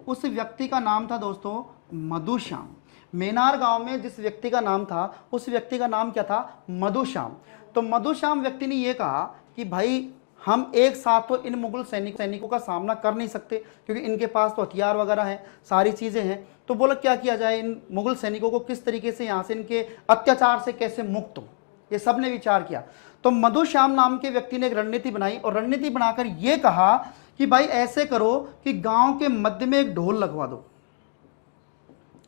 उस व्यक्ति का नाम था दोस्तों मधुश्याम। मेनार गांव में जिस व्यक्ति का नाम था, उस व्यक्ति का नाम क्या था? मधुश्याम। तो मधुश्याम व्यक्ति ने यह कहा कि भाई हम एक साथ तो इन मुगल सैनिकों का सामना कर नहीं सकते, क्योंकि इनके पास तो हथियार वगैरह हैं, सारी चीजें हैं। तो बोला क्या किया जाए, इन मुगल सैनिकों को किस तरीके से यहाँ से इनके अत्याचार से कैसे मुक्त हो, ये सब ने विचार किया। तो मधुश्याम नाम के व्यक्ति ने एक रणनीति बनाई, और रणनीति बनाकर यह कहा कि भाई ऐसे करो कि गांव के मध्य में एक ढोल लगवा दो।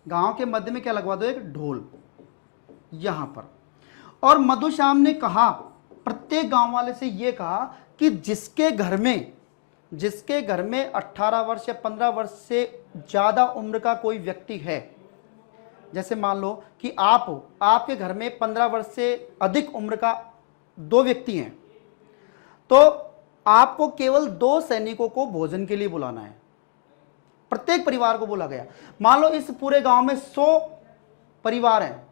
गांव के मध्य में क्या लगवा दो? एक ढोल यहां पर। और मधुश्याम ने कहा, प्रत्येक गांव वाले से यह कहा कि जिसके घर में 18 वर्ष या 15 वर्ष से ज्यादा उम्र का कोई व्यक्ति है, जैसे मान लो कि आप हो, आपके घर में 15 वर्ष से अधिक उम्र का 2 व्यक्ति हैं, तो आपको केवल 2 सैनिकों को भोजन के लिए बुलाना है। प्रत्येक परिवार को बोला गया। मान लो इस पूरे गांव में 100 परिवार हैं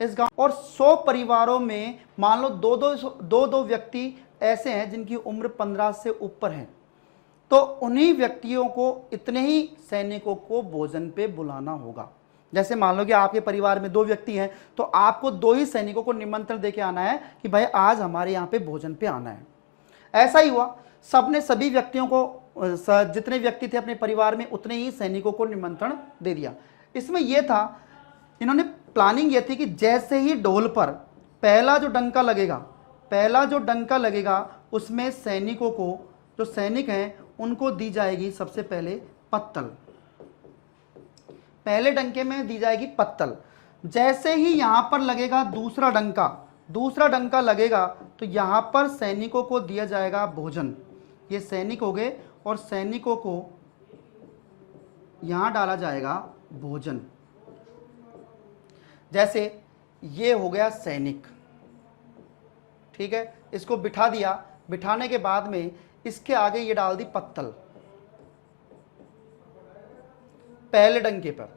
इस गांव, और 100 परिवारों में मान लो दो व्यक्ति ऐसे हैं जिनकी उम्र 15 से ऊपर है, तो उन्हीं व्यक्तियों को, इतने ही सैनिकों को भोजन पे बुलाना होगा। जैसे मान लो कि आपके परिवार में 2 व्यक्ति हैं, तो आपको 2 ही सैनिकों को निमंत्रण देके आना है कि भाई आज हमारे यहाँ पे भोजन पे आना है। ऐसा ही हुआ, सबने सभी व्यक्तियों को जितने व्यक्ति थे अपने परिवार में उतने ही सैनिकों को निमंत्रण दे दिया। इसमें यह था, इन्होंने प्लानिंग ये थी कि जैसे ही ढोल पर पहला जो डंका लगेगा उसमें सैनिकों को, जो सैनिक हैं उनको दी जाएगी सबसे पहले पत्तल। पहले डंके में दी जाएगी पत्तल। जैसे ही यहां पर लगेगा दूसरा डंका लगेगा तो यहां पर सैनिकों को दिया जाएगा भोजन। ये सैनिक हो गए और सैनिकों को यहां डाला जाएगा भोजन। जैसे ये हो गया सैनिक, ठीक है, इसको बिठा दिया। बिठाने के बाद में इसके आगे ये डाल दी पत्तल पहले डंके पर,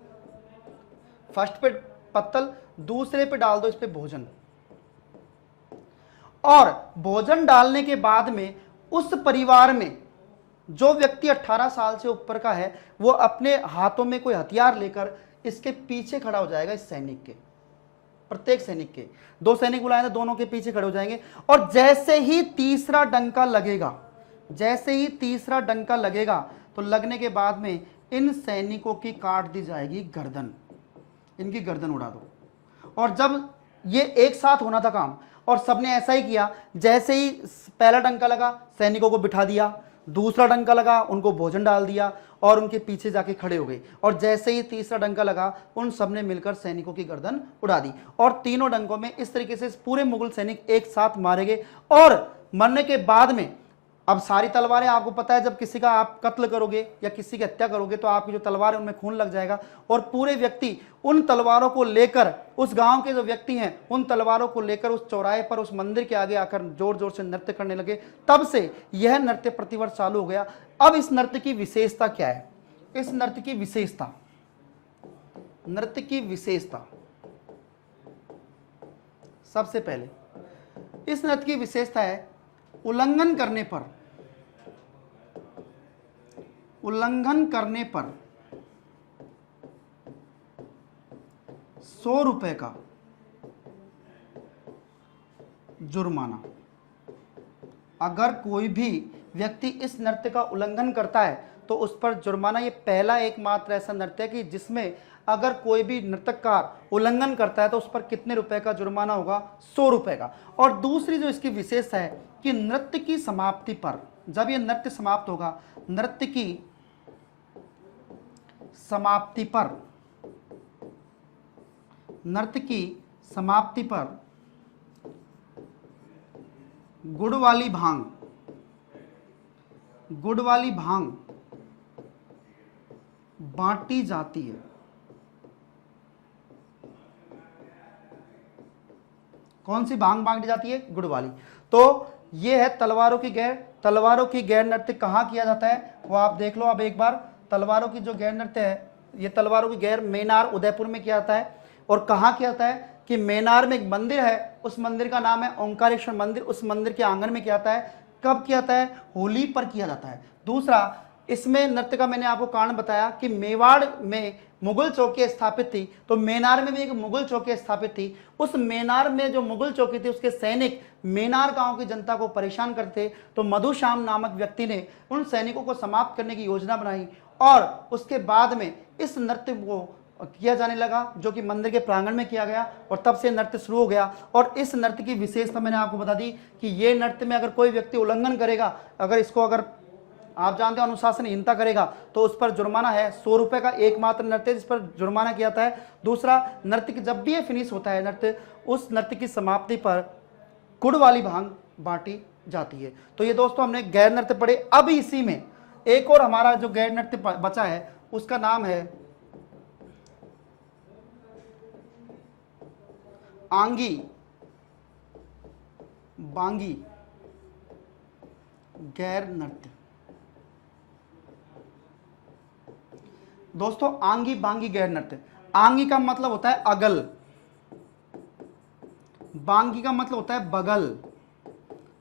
फर्स्ट पे पत्तल, दूसरे पे डाल दो इस पे भोजन। और भोजन डालने के बाद में उस परिवार में जो व्यक्ति 18 साल से ऊपर का है वो अपने हाथों में कोई हथियार लेकर इसके पीछे खड़ा हो जाएगा। इस सैनिक के, प्रत्येक सैनिक के 2 सैनिक बुलाए थे, दोनों के पीछे खड़े हो जाएंगे। और जैसे ही तीसरा डंका लगेगा तो लगने के बाद में इन सैनिकों की काट दी जाएगी गर्दन, इनकी गर्दन उड़ा दो। और जब ये एक साथ होना था काम और सबने ऐसा ही किया, जैसे ही पहला डंका लगा सैनिकों को बिठा दिया, दूसरा डंका लगा उनको भोजन डाल दिया और उनके पीछे जाके खड़े हो गए। और जैसे ही तीसरा डंका लगा उन सब ने मिलकर सैनिकों की गर्दन उड़ा दी। और तीनों डंकों में इस तरीके से पूरे मुगल सैनिक एक साथ मारे गए। और मरने के बाद में अब सारी तलवारें, आपको पता है जब किसी का आप कत्ल करोगे या किसी की हत्या करोगे तो आपकी जो तलवार है उनमें खून लग जाएगा। और पूरे व्यक्ति उन तलवारों को लेकर, उस गांव के जो व्यक्ति हैं उन तलवारों को लेकर उस चौराहे पर, उस मंदिर के आगे आकर जोर जोर से नृत्य करने लगे। तब से यह नृत्य प्रतिवर्ष चालू हो गया। अब इस नृत्य की विशेषता क्या है? इस नृत्य की विशेषता, सबसे पहले इस नृत्य की विशेषता है उल्लंघन करने पर 100 रुपए का जुर्माना। अगर कोई भी व्यक्ति इस नृत्य का उल्लंघन करता है तो उस पर जुर्माना। ये पहला एकमात्र ऐसा नृत्य है कि जिसमें अगर कोई भी नर्तककार उल्लंघन करता है तो उस पर कितने रुपए का जुर्माना होगा? 100 रुपए का। और दूसरी जो इसकी विशेषता है कि नृत्य की समाप्ति पर, जब ये नृत्य समाप्त होगा, नृत्य की समाप्ति पर गुड़ वाली भांग बांटी जाती है। कौन सी भांग बांटी जाती है? गुड़ वाली। तो ये है तलवारों की गैर नृत्य कहाँ किया जाता है वो आप देख लो। अब एक बार तलवारों की जो गैर नृत्य है, ये तलवारों की गैर मेनार उदयपुर में किया जाता है। और कहाँ किया जाता है कि मेनार में एक मंदिर है, उस मंदिर का नाम है ओंकारेश्वर मंदिर। उस मंदिर के आंगन में किया जाता है। कब किया जाता है? होली पर किया जाता है। दूसरा, इसमें नृत्य का मैंने आपको कारण बताया कि मेवाड़ में मुगल चौकी स्थापित थी, तो मेनार में भी एक मुगल चौकी स्थापित थी। उस मेनार में जो मुगल चौकी थी उसके सैनिक मेनार गांव की जनता को परेशान करते, तो मधुश्याम नामक व्यक्ति ने उन सैनिकों को समाप्त करने की योजना बनाई। और उसके बाद में इस नृत्य को किया जाने लगा, जो कि मंदिर के प्रांगण में किया गया। और तब से नृत्य शुरू हो गया। और इस नृत्य की विशेषता मैंने आपको बता दी कि ये नृत्य में अगर कोई व्यक्ति उल्लंघन करेगा, अगर आप जानते हो अनुशासनहीनता करेगा तो उस पर जुर्माना है। 100 रुपए का एकमात्र नृत्य जिस पर जुर्माना किया जाता है। दूसरा, नृत्य की जब भी ये फिनिश होता है नृत्य, उस नृत्य की समाप्ति पर गुड़ वाली भांग बांटी जाती है। तो ये दोस्तों हमने गैर नृत्य पढ़े। अब इसी में एक और हमारा जो गैर नृत्य बचा है उसका नाम है आंगी बांगी गैर नृत्य। दोस्तों आंगी बांगी गैर नृत्य, आंगी का मतलब होता है अगल, बांगी का मतलब होता है बगल।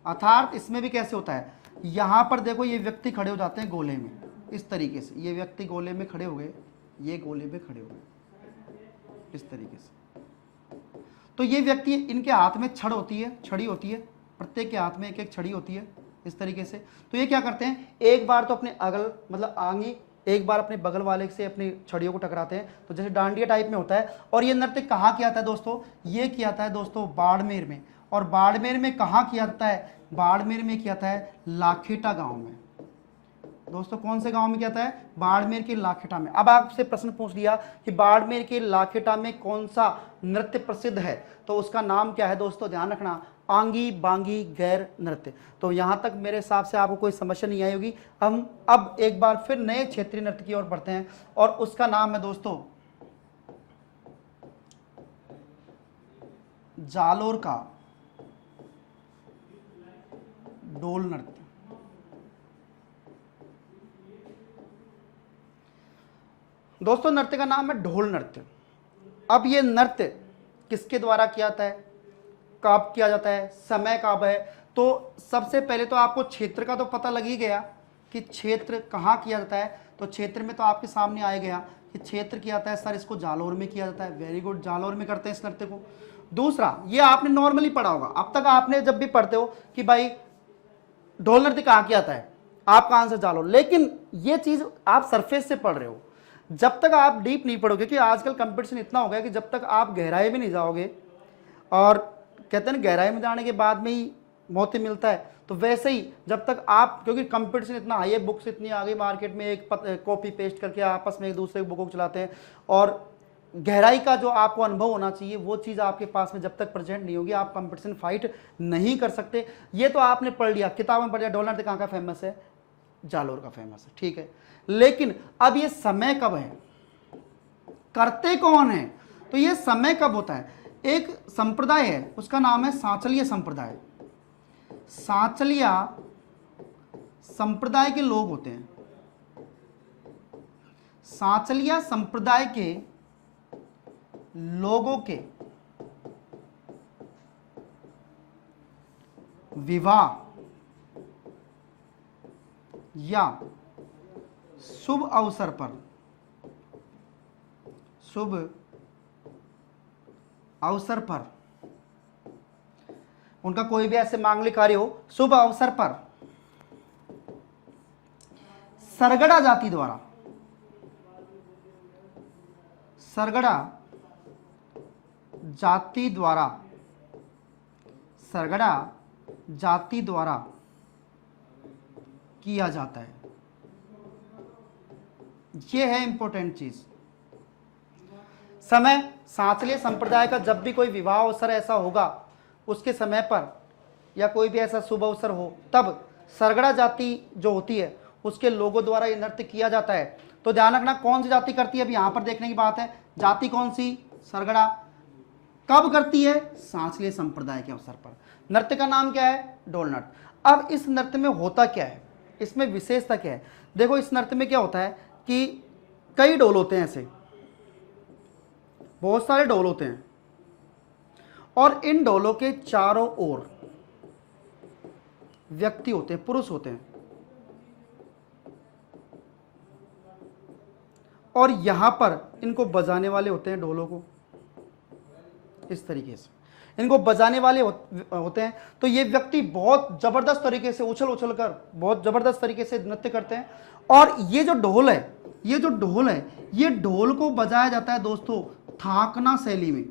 अर्थात इसमें भी कैसे होता है, यहां पर देखो ये व्यक्ति खड़े हो जाते हैं गोले में, इस तरीके से ये व्यक्ति गोले में खड़े हो गए, ये गोले में खड़े हो गए, इस तरीके से। तो ये व्यक्ति, इनके हाथ में छड़ होती है, छड़ी होती है, प्रत्येक के हाथ में एक एक छड़ी होती है इस तरीके से। तो ये क्या करते हैं, एक बार तो अपने अगल मतलब आगे, एक बार अपने बगल वाले से अपनी छड़ियों को टकराते हैं, तो जैसे डांडिया टाइप में होता है। और ये नृत्य कहाँ किया जाता है दोस्तों, ये किया जाता है दोस्तों बाड़मेर में। और बाड़मेर में कहाँ किया जाता है, बाड़मेर में किया जाता है लाखेटा गांव में। दोस्तों कौन से गांव में क्या था है, बाड़मेर के लाखेटा में। अब आपसे प्रश्न पूछ लिया कि बाड़मेर के लाखेटा में कौन सा नृत्य प्रसिद्ध है, तो उसका नाम क्या है दोस्तों, ध्यान रखना, आंगी बांगी गैर नृत्य। तो यहां तक मेरे हिसाब से आपको कोई समस्या नहीं आई होगी। हम अब एक बार फिर नए क्षेत्रीय नृत्य की ओर बढ़ते हैं और उसका नाम है दोस्तों जालोर का डोल नृत्य। दोस्तों नृत्य का नाम है ढोल नृत्य। अब ये नृत्य किसके द्वारा किया जाता है, कब किया जाता है, समय कब है। तो सबसे पहले तो आपको क्षेत्र का तो पता लग ही गया कि क्षेत्र कहाँ किया जाता है। तो क्षेत्र में तो आपके सामने आ गया कि क्षेत्र किया जाता है सर, इसको जालोर में किया जाता है। वेरी गुड, जालोर में करते हैं इस नृत्य को। दूसरा, ये आपने नॉर्मली पढ़ा होगा, अब तक आपने जब भी पढ़ते हो कि भाई ढोल नृत्य कहाँ किया जाता है, आपका आंसर जालोर। लेकिन ये चीज आप सरफेस से पढ़ रहे हो, जब तक आप डीप नहीं पढ़ोगे, कि आजकल कंपटीशन इतना हो गया कि जब तक आप गहराई में नहीं जाओगे, और कहते हैं ना गहराई में जाने के बाद में ही मोती मिलता है, तो वैसे ही जब तक आप, क्योंकि कंपटीशन इतना हाई है, बुक्स इतनी आ गई मार्केट में, एक कॉपी पेस्ट करके आपस में एक दूसरे बुकों को चलाते हैं, और गहराई का जो आपको अनुभव होना चाहिए वो चीज़ आपके पास में जब तक प्रेजेंट नहीं होगी, आप कंपटीशन फाइट नहीं कर सकते। ये तो आपने पढ़ लिया, किताब में पढ़ लिया ढोल नृत्य कहाँ का फेमस है, जालोर का फेमस है, ठीक है। लेकिन अब ये समय कब है, करते कौन है, तो ये समय कब होता है, एक संप्रदाय है उसका नाम है सांचलिया संप्रदाय। सांचलिया संप्रदाय के लोग होते हैं, सांचलिया संप्रदाय के लोगों के विवाह या शुभ अवसर पर, शुभ अवसर पर, उनका कोई भी ऐसे मांगलिक कार्य हो, शुभ अवसर पर सरगड़ा जाति द्वारा, सरगड़ा जाति द्वारा, सरगड़ा जाति द्वारा किया जाता है। यह है इंपॉर्टेंट चीज। समय, सांचलिया संप्रदाय का जब भी कोई विवाह अवसर ऐसा होगा उसके समय पर, या कोई भी ऐसा शुभ अवसर हो, तब सरगड़ा जाति जो होती है उसके लोगों द्वारा ये नृत्य किया जाता है। तो ध्यान रखना कौन सी जाति करती है, अब यहां पर देखने की बात है, जाति कौन सी, सरगड़ा। कब करती है, सांचलिया संप्रदाय के अवसर पर। नृत्य का नाम क्या है, ढोल नृत्य। अब इस नृत्य में होता क्या है, इसमें विशेषता क्या है, देखो इस नृत्य में क्या होता है कि कई ढोल होते हैं, ऐसे बहुत सारे ढोल होते हैं, और इन ढोलों के चारों ओर व्यक्ति होते हैं, पुरुष होते हैं, और यहां पर इनको बजाने वाले होते हैं ढोलों को, इस तरीके से इनको बजाने वाले होते हैं। तो ये व्यक्ति बहुत जबरदस्त तरीके से उछल उछल कर बहुत जबरदस्त तरीके से नृत्य करते हैं। और ये जो ढोल है, ये जो ढोल है, ये ढोल को बजाया जाता है दोस्तों थाकना शैली में।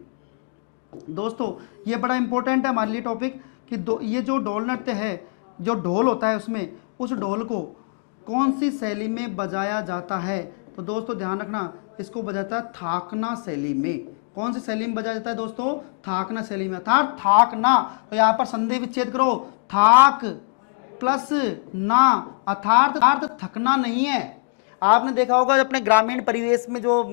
दोस्तों ये बड़ा इंपॉर्टेंट है हमारे लिए टॉपिक कि ये जो ढोल नृत्य है, जो ढोल होता है उसमें, उस ढोल को कौन सी शैली में बजाया जाता है। तो दोस्तों ध्यान रखना, इसको बजाता है थाकना शैली में। कौन सी शैली में बजाया जाता है दोस्तों, थाकना शैली में, अर्थात थाकना। तो यहाँ पर संधि विच्छेद करो, थाक प्लस ना, अर्थात थकना नहीं है। आपने देखा होगा अपने ग्रामीण परिवेश में जो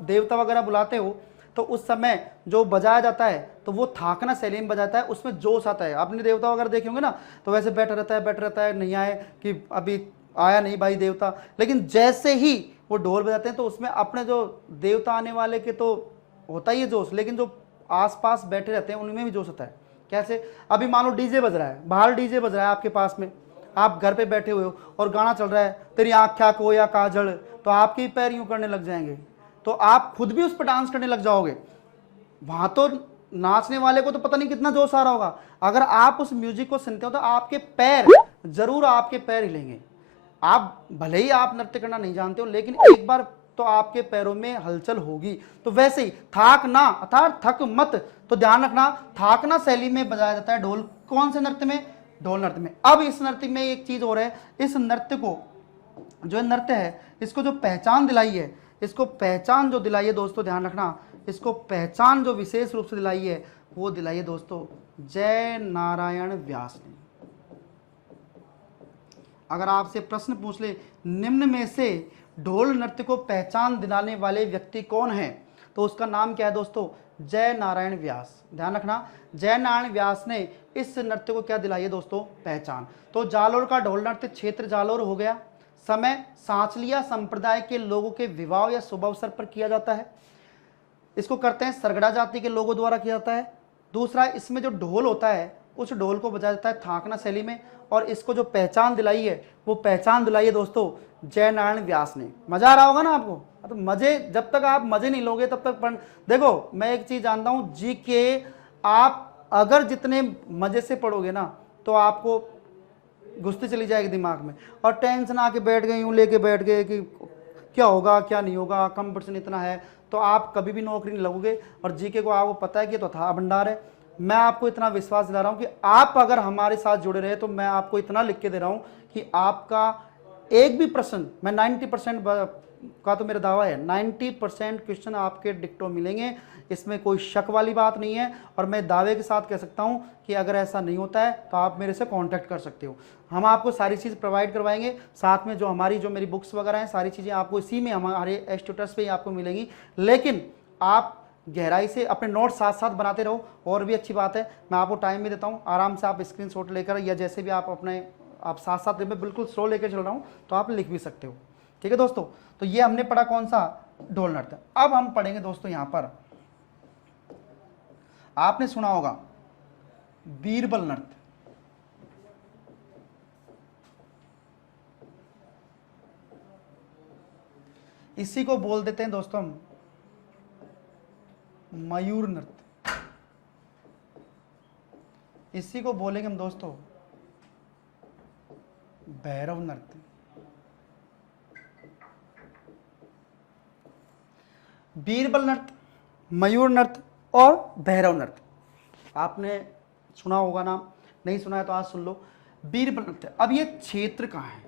देवता वगैरह बुलाते हो तो उस समय जो बजाया जाता है तो वो थाकना शैली में बजाता है, उसमें जोश आता है। आपने देवता वगैरह देखे होंगे ना, तो वैसे बैठा रहता है, नहीं आए कि अभी आया नहीं भाई देवता, लेकिन जैसे ही वो ढोल बजाते हैं तो उसमें अपने जो देवता आने वाले के तो होता ही है जोश, लेकिन जो आसपास बैठे रहते हैं उनमें भी जोश होता है। कैसे, अभी मान लो डीजे बज रहा है, बाहर डीजे बज रहा है आपके पास में, आप घर पे बैठे हुए हो और गाना चल रहा है, तेरी आँख क्या को या काजल, तो आपके पैर यूं करने लग जाएंगे, तो आप खुद भी उस पर डांस करने लग जाओगे। वहां तो नाचने वाले को तो पता नहीं कितना जोश आ रहा होगा, अगर आप उस म्यूजिक को सुनते हो तो आपके पैर, जरूर आपके पैर हिलेंगे। आप भले ही आप नृत्य करना नहीं जानते हो, लेकिन एक बार तो आपके पैरों में हलचल होगी। तो वैसे ही थाक ना अर्थात थक मत, तो ध्यान रखना थाकना शैली में बजाया जाता है ढोल। कौन से नृत्य में? ढोल नृत्य में। अब इस नृत्य में एक चीज और है, इस नृत्य को जो नृत्य है इसको जो पहचान दिलाई है, इसको पहचान जो दिलाई है दोस्तों, ध्यान रखना, इसको पहचान जो विशेष रूप से दिलाई है वो दिलाई है दोस्तों जय नारायण व्यास ने। अगर आपसे प्रश्न पूछ ले निम्न में से ढोल नृत्य को पहचान दिलाने वाले व्यक्ति कौन है, तो उसका नाम क्या है दोस्तों? जय नारायण व्यास। ध्यान रखना, जय नारायण व्यास ने इस नृत्य को क्या दिलाई है दोस्तों? पहचान। तो जालोर का ढोल नृत्य क्षेत्र जालोर हो गया। समय सांचलिया संप्रदाय के लोगों के विवाह या शुभ अवसर पर किया जाता है। इसको करते हैं सरगड़ा जाति के लोगों द्वारा किया जाता है। दूसरा, इसमें जो ढोल होता है उस ढोल को बजाया जाता है थाकना शैली में, और इसको जो पहचान दिलाई है वो पहचान दिलाई है दोस्तों जय नारायण व्यास ने। मजा आ रहा होगा ना आपको? तो मजे, जब तक आप मजे नहीं लोगे तब तक देखो मैं एक चीज जानता हूं, जी के आप अगर जितने मजे से पढ़ोगे ना तो आपको घुसती चली जाएगी दिमाग में, और टेंशन आके बैठ गए, यूं लेके बैठ गए कि क्या होगा क्या नहीं होगा, कंपटीशन इतना है, तो आप कभी भी नौकरी नहीं लगोगे। और जीके को आपको पता है कि तो था भंडार है। मैं आपको इतना विश्वास दिला रहा हूं कि आप अगर हमारे साथ जुड़े रहे तो मैं आपको इतना लिख के दे रहा हूं कि आपका एक भी प्रश्न, मैं 90% का तो मेरा दावा है, 90% क्वेश्चन आपके डिक्टो मिलेंगे, इसमें कोई शक वाली बात नहीं है। और मैं दावे के साथ कह सकता हूं कि अगर ऐसा नहीं होता है तो आप मेरे से कांटेक्ट कर सकते हो, हम आपको सारी चीज़ प्रोवाइड करवाएंगे। साथ में जो हमारी जो मेरी बुक्स वगैरह हैं सारी चीज़ें आपको इसी में हमारे एस्ट्यूटर्स पे ही आपको मिलेंगी। लेकिन आप गहराई से अपने नोट साथ साथ बनाते रहो। और भी अच्छी बात है, मैं आपको टाइम भी देता हूँ, आराम से आप स्क्रीनशॉट लेकर या जैसे भी आप अपने आप साथ साथ, मैं बिल्कुल स्लो लेकर चल रहा हूँ तो आप लिख भी सकते हो। ठीक है दोस्तों, तो ये हमने पढ़ा कौन सा? ढोल नृत्य। अब हम पढ़ेंगे दोस्तों यहाँ पर, आपने सुना होगा बीरबल नृत्य। इसी को बोल देते हैं दोस्तों हम मयूर नृत्य। इसी को बोलेंगे हम दोस्तों भैरव नृत्य। बीरबल नृत्य, मयूर नृत्य और भैरव नृत्य आपने सुना होगा नाम, नहीं सुना है तो आज सुन लो। बीरबल नृत्य, अब ये क्षेत्र कहाँ है?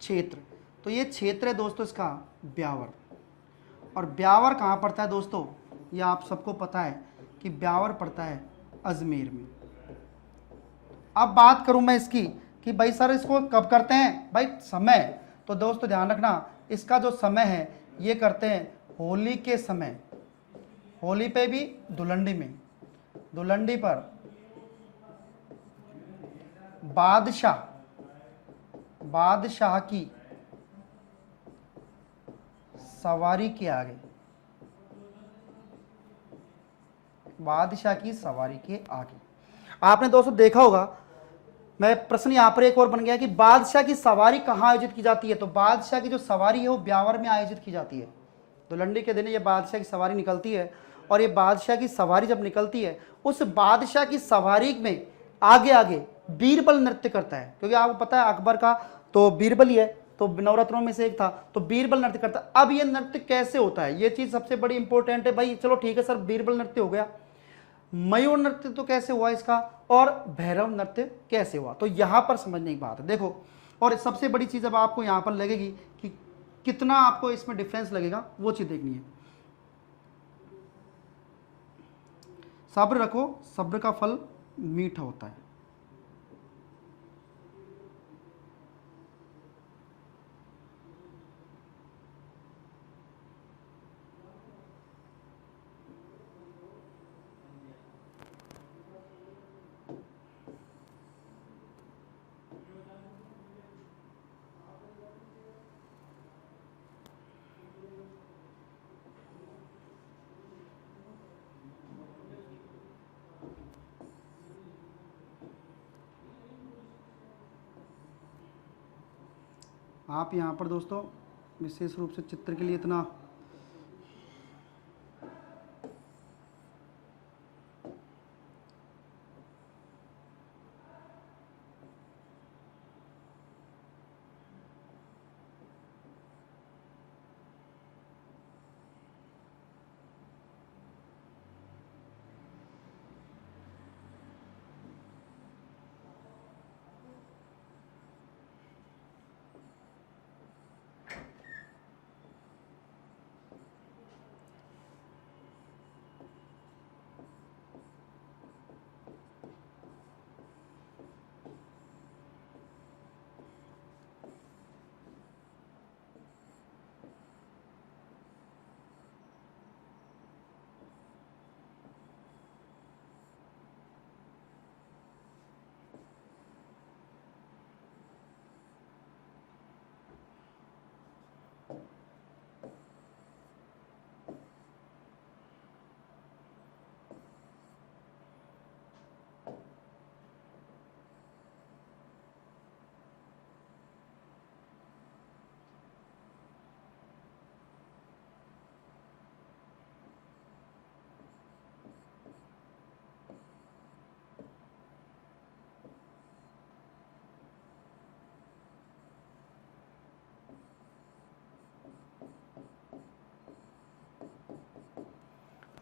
क्षेत्र, तो ये क्षेत्र है दोस्तों इसका ब्यावर। और ब्यावर कहाँ पड़ता है दोस्तों? ये आप सबको पता है कि ब्यावर पड़ता है अजमेर में। अब बात करूं मैं इसकी कि भाई सर इसको कब करते हैं? भाई समय, तो दोस्तों ध्यान रखना, इसका जो समय है ये करते हैं होली के समय। होली पे भी धुलंडी में, धुलंडी पर बादशाह की सवारी के आगे, बादशाह की सवारी के आगे। आपने दोस्तों देखा होगा, मैं प्रश्न यहां पर एक और बन गया कि बादशाह की सवारी कहां आयोजित की जाती है? तो बादशाह की जो सवारी है वो ब्यावर में आयोजित की जाती है। धुलंडी के दिन ये बादशाह की सवारी निकलती है, और ये बादशाह की सवारी जब निकलती है उस बादशाह की सवारी में आगे आगे बीरबल नृत्य करता है, क्योंकि आपको पता है अकबर का तो बीरबल ही है, तो नवरत्नों में से एक था, तो बीरबल नृत्य करता है। अब ये नृत्य कैसे होता है, ये चीज सबसे बड़ी इंपॉर्टेंट है भाई। चलो ठीक है सर, बीरबल नृत्य हो गया, मयूर नृत्य तो कैसे हुआ इसका, और भैरव नृत्य कैसे हुआ, तो यहां पर समझने की बात है। देखो, और सबसे बड़ी चीज अब आपको यहां पर लगेगी कि कितना आपको इसमें डिफरेंस लगेगा, वो चीज देखनी है। सब्र रखो, सब्र का फल मीठा होता है। आप यहाँ पर दोस्तों विशेष रूप से चित्र के लिए इतना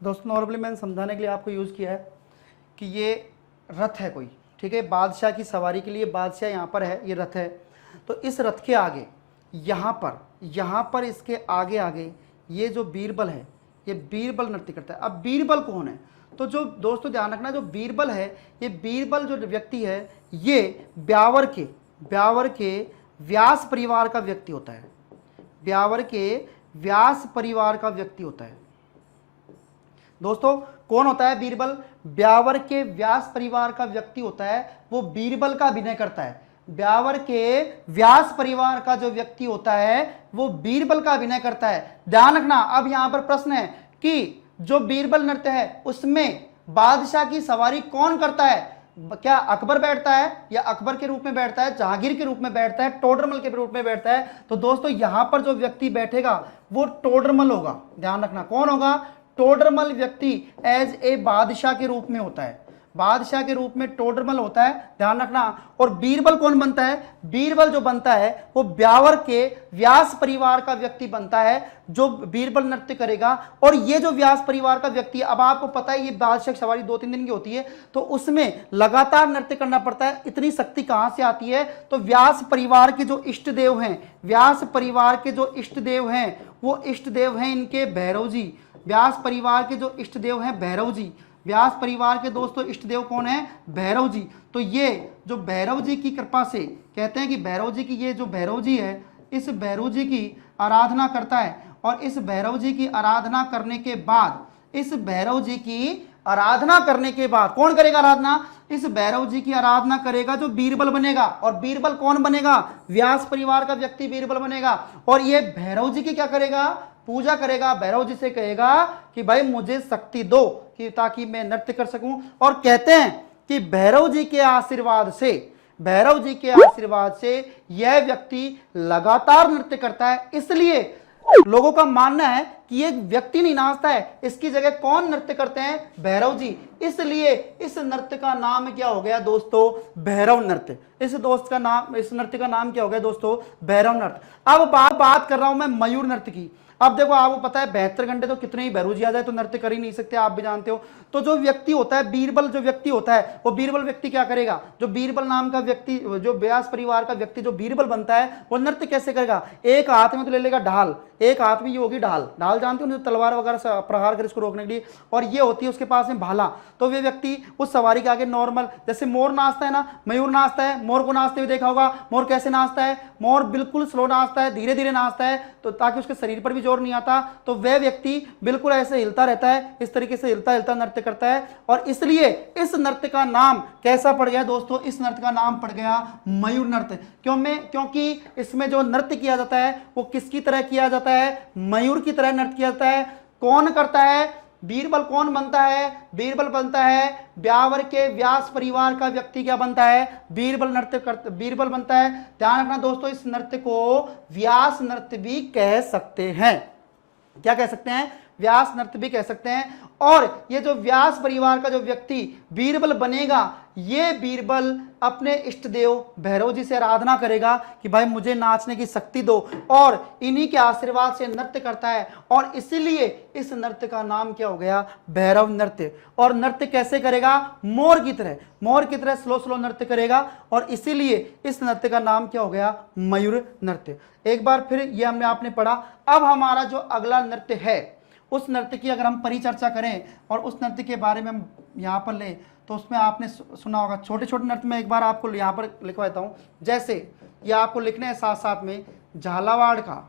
दोस्तों नॉर्मली मैंने समझाने के लिए आपको यूज़ किया है कि ये रथ है कोई, ठीक है, बादशाह की सवारी के लिए बादशाह यहाँ पर है, ये रथ है। तो इस रथ के आगे यहाँ पर इसके आगे आगे ये जो बीरबल है, ये बीरबल नृत्य करता है। अब बीरबल कौन है? तो जो दोस्तों ध्यान रखना, जो बीरबल है, ये बीरबल जो व्यक्ति है ये ब्यावर के व्यास परिवार का व्यक्ति होता है। ब्यावर के व्यास परिवार का व्यक्ति होता है। दोस्तों कौन होता है बीरबल? ब्यावर के व्यास परिवार का व्यक्ति होता है, वो बीरबल का अभिनय करता है। ब्यावर के व्यास परिवार का जो व्यक्ति होता है वो बीरबल का अभिनय करता है। ध्यान रखना, अब यहां पर प्रश्न है कि जो बीरबल नृत्य है उसमें बादशाह की सवारी कौन करता है? क्या अकबर बैठता है या अकबर के रूप में बैठता है, जहांगीर के रूप में बैठता है, टोडरमल के रूप में बैठता है? तो दोस्तों यहां पर जो व्यक्ति बैठेगा वो टोडरमल होगा। ध्यान रखना, कौन होगा? टोडरमल व्यक्ति एज ए बादशाह के रूप में होता है, बादशाह के रूप में टोडरमल होता है। ध्यान रखना। और बीरबल कौन बनता है? बीरबल जो बनता है वो ब्यावर के व्यास परिवार का व्यक्ति बनता है जो बीरबल नृत्य करेगा। और ये जो व्यास परिवार का व्यक्ति, अब आपको पता है ये बादशाह की सवारी 2-3 दिन की होती है, तो उसमें लगातार नृत्य करना पड़ता है। इतनी शक्ति कहां से आती है? तो व्यास परिवार के जो इष्ट देव हैं, व्यास परिवार के जो इष्ट देव हैं, वो इष्ट देव हैं इनके भैरव जी। व्यास परिवार के जो इष्ट देव हैं भैरव जी। व्यास परिवार के दोस्तों इष्ट देव कौन है? भैरव जी। तो ये जो भैरव जी की कृपा से, कहते हैं कि भैरव जी की, ये जो भैरव जी है इस भैरव जी की आराधना करता है। और इस भैरव जी की आराधना करने के बाद, इस भैरव जी की आराधना करने के बाद कौन करेगा आराधना? इस भैरव जी की आराधना करेगा जो बीरबल बनेगा। और बीरबल कौन बनेगा? व्यास परिवार का व्यक्ति बीरबल बनेगा। और ये भैरव जी की क्या करेगा? पूजा करेगा। भैरव जी से कहेगा कि भाई मुझे शक्ति दो कि ताकि मैं नृत्य कर सकूं। और कहते हैं कि भैरव जी के आशीर्वाद से, भैरव जी के आशीर्वाद से यह व्यक्ति लगातार नृत्य करता है। इसलिए लोगों का मानना है कि ये व्यक्ति नहीं नाचता है, इसकी जगह कौन नृत्य करते हैं? भैरव जी। इसलिए इस नृत्य का नाम क्या हो गया दोस्तों? भैरव नृत्य। इस नृत्य का नाम क्या हो गया दोस्तों? भैरव नृत्य। अब बात कर रहा हूं मैं मयूर नृत्य की। अब देखो आपको पता है 72 घंटे तो कितने ही भैरव जी आ जाए तो नृत्य कर ही नहीं सकते, आप भी जानते हो। तो जो व्यक्ति होता है बीरबल, जो व्यक्ति होता है वो बीरबल व्यक्ति क्या करेगा? जो बीरबल नाम का व्यक्ति, जो व्यास परिवार का व्यक्ति जो बीरबल बनता है वो नृत्य कैसे करेगा? एक हाथ में तो ले लेगा ढाल, एक हाथ में ये होगी ढाल, ढाल जानते हो, तलवार वगैरह से प्रहार कर इसको रोकने के लिए। और ये होती है उसके पास में भाला। तो वे व्यक्ति उस सवारी के आगे नॉर्मल, जैसे मोर नाचता है ना, मयूर नाचता है, मोर को नाचते हुए देखा होगा। मोर कैसे नाचता है? मोर बिल्कुल स्लो नाचता है, धीरे धीरे नाचता है, तो ताकि उसके शरीर पर भी जोर नहीं आता। तो वह व्यक्ति बिल्कुल ऐसे हिलता रहता है, इस तरीके से हिलता हिलता नृत्य करता है। और इसलिए इस नृत्य का नाम कैसा पड़ गया दोस्तों? इस नृत्य का नाम पड़ गया मयूर नृत्य। क्योंकि इसमें जो नृत्य किया जाता है वो किसकी तरह किया जाता है? मयूर की तरह नृत्य किया जाता है। कौन करता है? बीरबल कौन बनता है? बीरबल बनता है ब्यावर के व्यास परिवार का व्यक्ति क्या बनता है? बीरबल बनता है। ध्यान रखना दोस्तों, इस नृत्य को व्यास नृत्य भी कह सकते हैं। क्या कह सकते हैं? व्यास नृत्य भी कह सकते हैं। और ये जो व्यास परिवार का जो व्यक्ति बीरबल बनेगा, ये बीरबल अपने इष्ट देव भैरव जी से आराधना करेगा कि भाई मुझे नाचने की शक्ति दो, और इन्हीं के आशीर्वाद से नृत्य करता है, और इसीलिए इस नृत्य का नाम क्या हो गया? भैरव नृत्य। और नृत्य कैसे करेगा? मोर की तरह स्लो स्लो नृत्य करेगा, और इसीलिए इस नृत्य का नाम क्या हो गया? मयूर नृत्य। एक बार फिर ये हमने आपने पढ़ा। अब हमारा जो अगला नृत्य है, उस नृत्य की अगर हम परिचर्चा करें और उस नृत्य के बारे में हम यहाँ पर लें, तो उसमें आपने सुना होगा छोटे छोटे नृत्य में एक बार आपको यहाँ पर लिखवाता हूँ। जैसे ये आपको लिखने हैं साथ साथ में झालावाड़ का।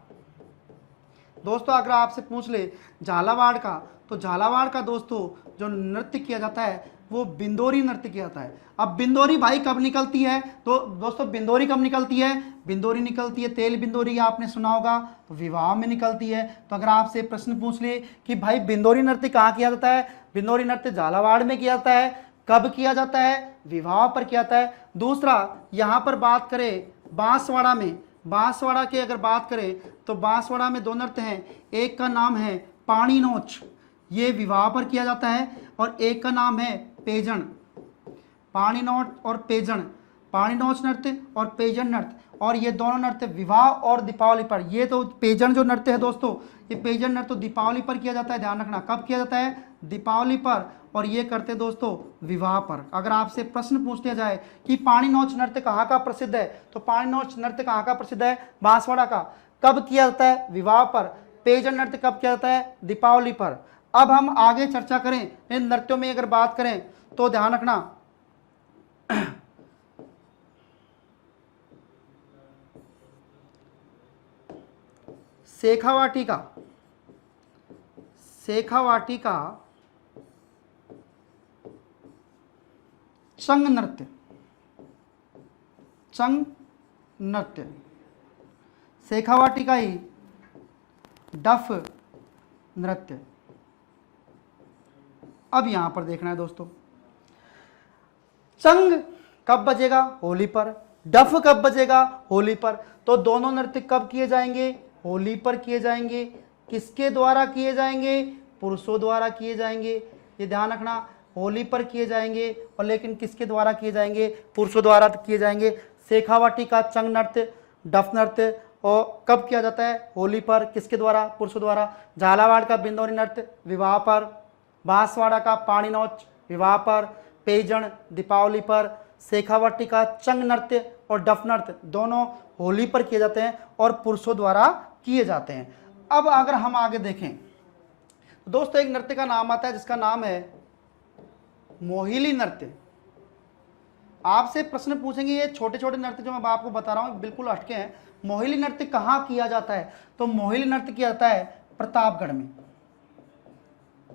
दोस्तों अगर आपसे पूछ ले झालावाड़ का, तो झालावाड़ का दोस्तों जो नृत्य किया जाता है वो बिंदोरी नृत्य किया जाता है। अब बिंदोरी भाई कब निकलती है? तो दोस्तों बिंदोरी कब निकलती है? बिंदोरी निकलती है, तेल बिंदोरी आपने सुना होगा, तो विवाह में निकलती है। तो अगर आपसे प्रश्न पूछ ले कि भाई बिंदोरी नृत्य कहाँ किया जाता है? बिंदोरी नृत्य झालावाड़ में किया जाता है। कब किया जाता है? विवाह पर किया जाता है। दूसरा, यहाँ पर बात करें बांसवाड़ा में, बांसवाड़ा की अगर बात करें तो बांसवाड़ा में दो नृत्य हैं। एक का नाम है पाणी नोच, ये विवाह पर किया जाता है, और एक का नाम है पेजन। पाणी नोच और पेजन, पाणी नोच नृत्य और पेजन नृत्य, और ये दोनों नृत्य विवाह और दीपावली पर। ये तो पेजन जो नृत्य है दोस्तों, ये पेजन नृत्य तो दीपावली पर किया जाता है। ध्यान रखना कब किया जाता है? दीपावली पर। और ये करते दोस्तों विवाह पर। अगर आपसे प्रश्न पूछ लिया जाए कि पाणी नोच नृत्य कहाँ का प्रसिद्ध है, तो पाणी नोच नृत्य कहाँ का प्रसिद्ध है? बांसवाड़ा का। कब किया जाता है? विवाह पर। पेजन नृत्य कब किया जाता है? दीपावली पर। अब हम आगे चर्चा करें इन नृत्यों में अगर बात करें तो ध्यान रखना शेखावाटी का, शेखावाटी का चंग नृत्य, चंग नृत्य, शेखावाटी का ही डफ नृत्य। अब यहां पर देखना है दोस्तों, चंग कब बजेगा? होली पर। डफ कब बजेगा? होली पर। तो दोनों नृत्य कब किए जाएंगे? होली पर किए जाएंगे। किसके द्वारा किए जाएंगे? पुरुषों द्वारा किए जाएंगे। ये ध्यान रखना, होली पर किए जाएंगे, और लेकिन किसके द्वारा किए जाएंगे? पुरुषों द्वारा किए जाएंगे। शेखावाटी का चंग नृत्य, डफ नृत्य, और कब किया जाता है? होली पर। किसके द्वारा? पुरुषों द्वारा। झालावाड़ का बिंदोरी नृत्य विवाह पर। बांसवाड़ा का पाणी नोच विवाह पर। पेजन दीपावली पर। शेखावाटी का चंग नृत्य और डफ नृत्य दोनों होली पर किए जाते हैं और पुरुषों द्वारा किए जाते हैं। अब अगर हम आगे देखें तो दोस्तों एक नृत्य का नाम आता है जिसका नाम है मोहिली नृत्य। आपसे प्रश्न पूछेंगे, ये छोटे छोटे नृत्य जो मैं आपको बता रहा हूं बिल्कुल हटके हैं। मोहिली नृत्य कहाँ किया जाता है? तो मोहिली नृत्य किया जाता है प्रतापगढ़ में।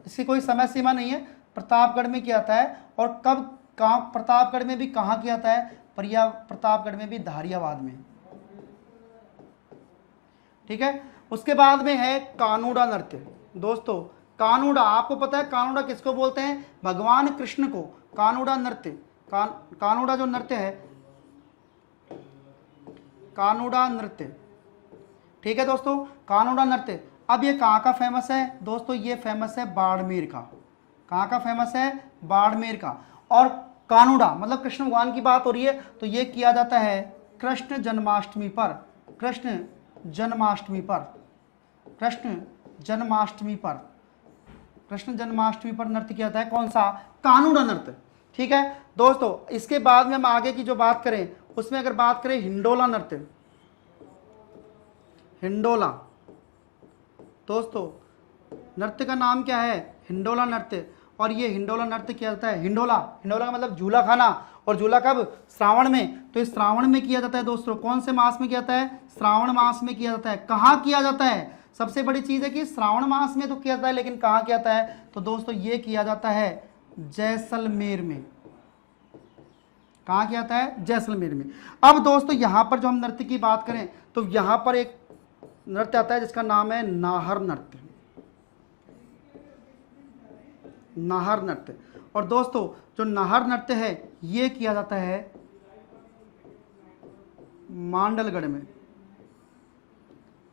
इसकी कोई समय सीमा नहीं है, प्रतापगढ़ में किया जाता है। और कब कहाँ? प्रतापगढ़ में भी कहाँ किया जाता है? प्रतापगढ़ में भी धारियावाद में। ठीक है। उसके बाद में है कानूड़ा नृत्य। दोस्तों कानूड़ा, आपको पता है कानूड़ा किसको बोलते हैं? भगवान कृष्ण को कानूड़ा नृत्य, कानूड़ा जो नृत्य है, कानूड़ा नृत्य। ठीक है दोस्तों, कानूड़ा नृत्य। अब ये कहाँ का फेमस है? दोस्तों ये फेमस है बाड़मेर का। कहाँ का फेमस है? बाड़मेर का। और कानूड़ा मतलब कृष्ण भगवान की बात हो रही है, तो ये किया जाता है कृष्ण जन्माष्टमी पर। कृष्ण जन्माष्टमी पर, कृष्ण जन्माष्टमी पर, कृष्ण जन्माष्टमी पर नृत्य किया जाता है। कौन सा? कानूड़ा नृत्य। ठीक है दोस्तों, इसके बाद में हम आगे की जो बात करें उसमें अगर बात करें हिंडोला नृत्य, हिंडोला। दोस्तों नृत्य का नाम क्या है? हिंडोला नृत्य। और ये हिंडोला नृत्य किया जाता है, हिंडोला, हिंडोला का मतलब झूला खाना। और झूला कब? श्रावण में। तो इस श्रावण में किया जाता है दोस्तों। कौन से मास में किया जाता है? श्रावण मास में किया जाता है। कहाँ किया जाता है? सबसे बड़ी चीज है कि श्रावण मास में तो किया जाता है, लेकिन कहाँ किया जाता है? तो दोस्तों ये किया जाता है जैसलमेर में। कहाँ किया जाता है? जैसलमेर में। अब दोस्तों यहाँ पर जो हम नृत्य की बात करें तो यहाँ पर एक नृत्य आता है जिसका नाम है नाहर नृत्य। नाहर नृत्य। और दोस्तों जो नाहर नृत्य है ये किया जाता है मांडलगढ़ में।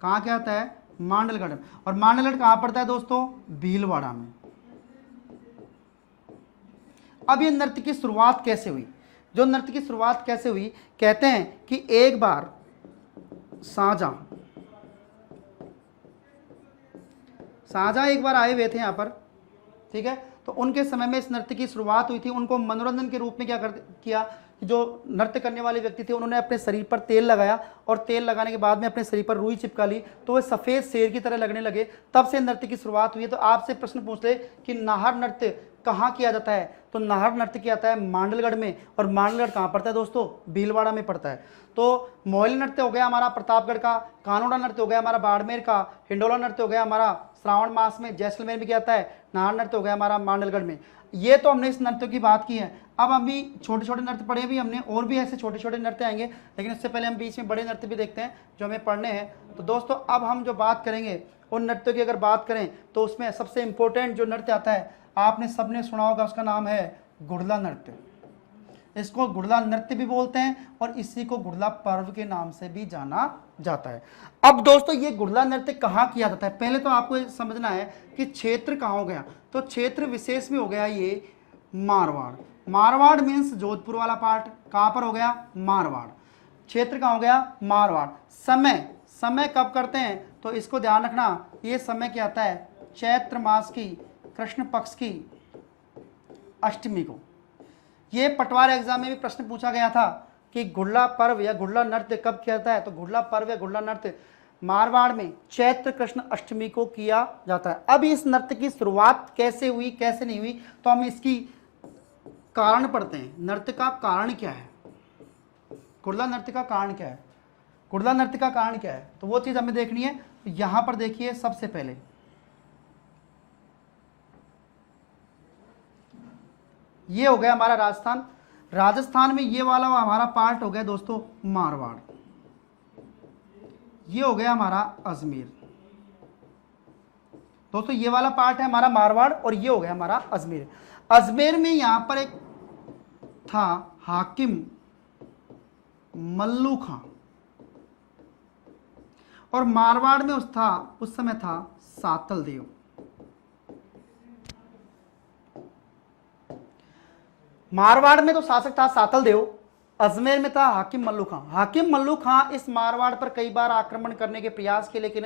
कहाँ क्या आता है? मांडलगढ़। और मांडलगढ़ कहाँ पड़ता है दोस्तों? भीलवाड़ा में। अब ये नृत्य की शुरुआत कैसे हुई? जो नृत्य की शुरुआत कैसे हुई, कहते हैं कि एक बार शाहजहां एक बार आए हुए थे यहाँ पर, ठीक है। तो उनके समय में इस नृत्य की शुरुआत हुई थी। उनको मनोरंजन के रूप में क्या किया, जो नृत्य करने वाले व्यक्ति थे उन्होंने अपने शरीर पर तेल लगाया और तेल लगाने के बाद में अपने शरीर पर रुई चिपका ली, तो वे सफ़ेद शेर की तरह लगने लगे। तब से नृत्य की शुरुआत हुई है। तो आपसे प्रश्न पूछ ले कि नाहर नृत्य कहाँ किया जाता है, तो नाहर नृत्य किया जाता है मांडलगढ़ में। और मांडलगढ़ कहाँ पड़ता है दोस्तों? भीलवाड़ा में पड़ता है। तो मोइल नृत्य हो गया हमारा प्रतापगढ़ का, कानोड़ा नृत्य हो गया हमारा बाड़मेर का, हिंडोला नृत्य हो गया हमारा श्रावण मास में जैसलमेर में किया जाता है, नाहर नृत्य हो गया हमारा मांडलगढ़ में। ये तो हमने इस नृत्य की बात की है। अब अभी छोटे छोटे नृत्य पढ़े भी हमने, और भी ऐसे छोटे छोटे नृत्य आएंगे, लेकिन उससे पहले हम बीच में बड़े नृत्य भी देखते हैं जो हमें पढ़ने हैं। तो दोस्तों अब हम जो बात करेंगे उन नृत्यों की अगर बात करें तो उसमें सबसे इंपॉर्टेंट जो नृत्य आता है आपने सबने सुना होगा, उसका नाम है गुड़ला नृत्य। इसको गुड़ला नृत्य भी बोलते हैं और इसी को गुड़ला पर्व के नाम से भी जाना जाता है। अब दोस्तों ये गुड़ला नृत्य कहाँ किया जाता है, पहले तो आपको समझना है कि क्षेत्र कहाँ हो गया। तो क्षेत्र विशेष में हो गया ये मारवाड़। मारवाड़ मीन्स जोधपुर वाला पार्ट। कहाँ पर हो गया? मारवाड़। क्षेत्र कहाँ हो गया? मारवाड़। समय कब करते हैं तो इसको ध्यान रखना, ये समय क्या आता है? चैत्र मास की कृष्ण पक्ष की अष्टमी को। ये पटवार एग्जाम में भी प्रश्न पूछा गया था कि गुड़ला पर्व या गुड़ला नृत्य कब किया जाता है, तो गुड़ला पर्व या गुड़ला नृत्य मारवाड़ में चैत्र कृष्ण अष्टमी को किया जाता है। अब इस नृत्य की शुरुआत कैसे हुई कैसे नहीं हुई, तो हम इसकी कारण पढ़ते हैं। नृत्य का कारण क्या है, गुड़ला नृत्य का कारण क्या है, गुड़ला नृत्य का कारण क्या है, तो वो चीज हमें देखनी है। तो यहां पर देखिए सबसे पहले ये हो गया हमारा राजस्थान। राजस्थान में ये वाला हमारा पार्ट हो गया दोस्तों मारवाड़। ये हो गया हमारा अजमेर। दोस्तों ये वाला पार्ट है हमारा मारवाड़ और ये हो गया हमारा अजमेर। अजमेर में यहां पर एक था हाकिम मल्लू खां और मारवाड़ में उस समय था सातल देव। मारवाड़ में तो शासक था सातल देव, अजमेर में था हाकिम मल्लू खां। हाकिम मल्लू खां इस मारवाड़ पर कई बार आक्रमण करने के प्रयास किए लेकिन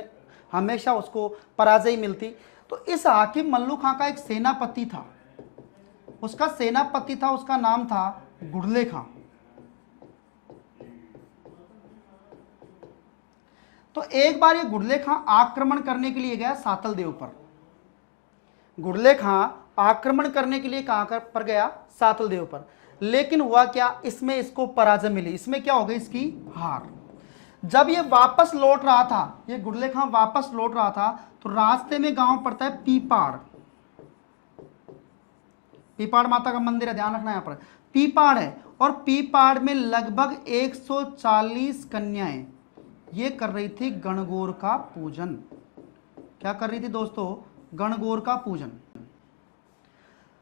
हमेशा उसको पराजय मिलती। तो इस हाकिम मल्लू खां का एक सेनापति था, उसका सेनापति था, उसका नाम था गुड़ले खां। तो एक बार ये गुड़ले खां आक्रमण करने के लिए गया सातल देव पर। गुड़ले खां आक्रमण करने के लिए कहां पर गया? सातल देव पर। लेकिन हुआ क्या, इसमें इसको पराजय मिली। इसमें क्या हो गई? इसकी हार। जब ये वापस लौट रहा था, ये गुड़ले खां वापस लौट रहा था, तो रास्ते में गांव पड़ता है पीपाड़। पीपाड़ माता का मंदिर है, ध्यान रखना यहां पर पीपाड़ है। और पीपाड़ में लगभग 140 कन्याएं ये कर रही थी गणगौर का पूजन। क्या कर रही थी दोस्तों? गणगौर का पूजन।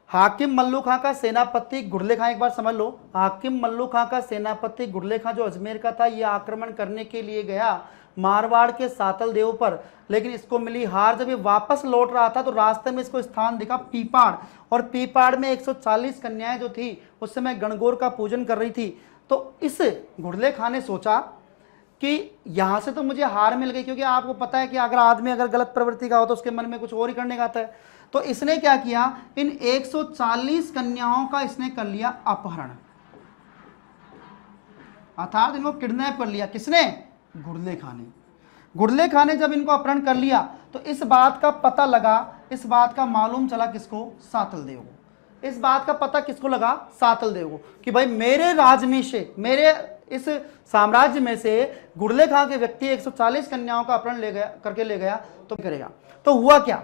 हाकिम मल्लू खां का सेनापति गुड़ले खां, एक बार समझ लो, हाकिम मल्लू खां का सेनापति गुड़ले खां जो अजमेर का था, यह आक्रमण करने के लिए गया मारवाड़ के सातल देव पर, लेकिन इसको मिली हार। जब ये वापस लौट रहा था तो रास्ते में इसको स्थान दिखा पीपाड़, और पीपाड़ में 140 कन्याएं जो थी उस समय गणगौर का पूजन कर रही थी। तो इस गुड़ले खां ने सोचा कि यहां से तो मुझे हार मिल गई, क्योंकि आपको पता है कि अगर आदमी अगर गलत प्रवृत्ति का हो तो उसके मन में कुछ और ही करने का आता है। तो इसने क्या किया, इन 140 कन्याओं का इसने कर लिया अपहरण, अर्थात इनको किडनैप कर लिया। किसने? गुड़ले खां ने। गुड़ले खां ने जब इनको अपहरण कर लिया तो इस बात का पता लगा, इस बात का मालूम चला किसको? सातल देव को। इस बात का पता किसको लगा? सातल देव को, कि भाई मेरे राज में से, मेरे इस साम्राज्य में से गुड़ले खां के व्यक्ति 140 कन्याओं का अपहरण करके ले गया, तो करेगा। तो हुआ क्या,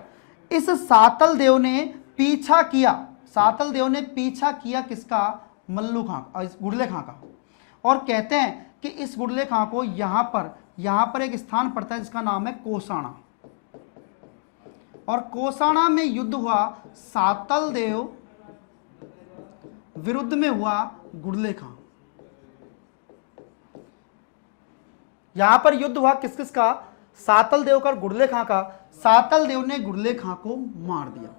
इस सातल देव ने पीछा किया, सातल देव ने पीछा किया किसका? मल्लू खां, गुड़ले खां का। और कहते हैं कि इस गुड़ले खां को यहां पर एक स्थान पड़ता है जिसका नाम है कोसाना। और कोसाणा में युद्ध हुआ सातल देव विरुद्ध में हुआ गुड़ले खां। यहां पर युद्ध हुआ किस किस का? सातल देव का और गुड़ले खां का। सातल देव ने गुड़ले खां को मार दिया।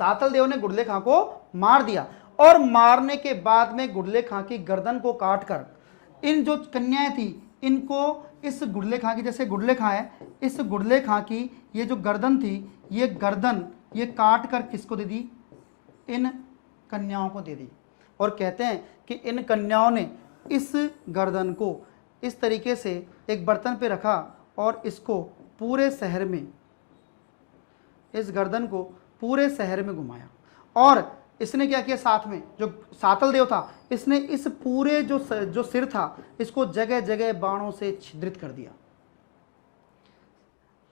सातल देव ने गुड़ले खां को मार दिया और मारने के बाद में गुड़ले खां की गर्दन को काटकर इन जो कन्याएं थी इनको इस गुड़ले खां की, जैसे गुड़ले खां है, इस गुड़ले खां की ये जो गर्दन थी ये गर्दन ये काट कर किसको दे दी? इन कन्याओं को दे दी। और कहते हैं कि इन कन्याओं ने इस गर्दन को इस तरीके से एक बर्तन पे रखा और इसको पूरे शहर में, इस गर्दन को पूरे शहर में घुमाया। और इसने क्या किया? साथ में जो सातल देव था इसने इस पूरे जो सिर था इसको जगह जगह बाणों से छिद्रित कर दिया।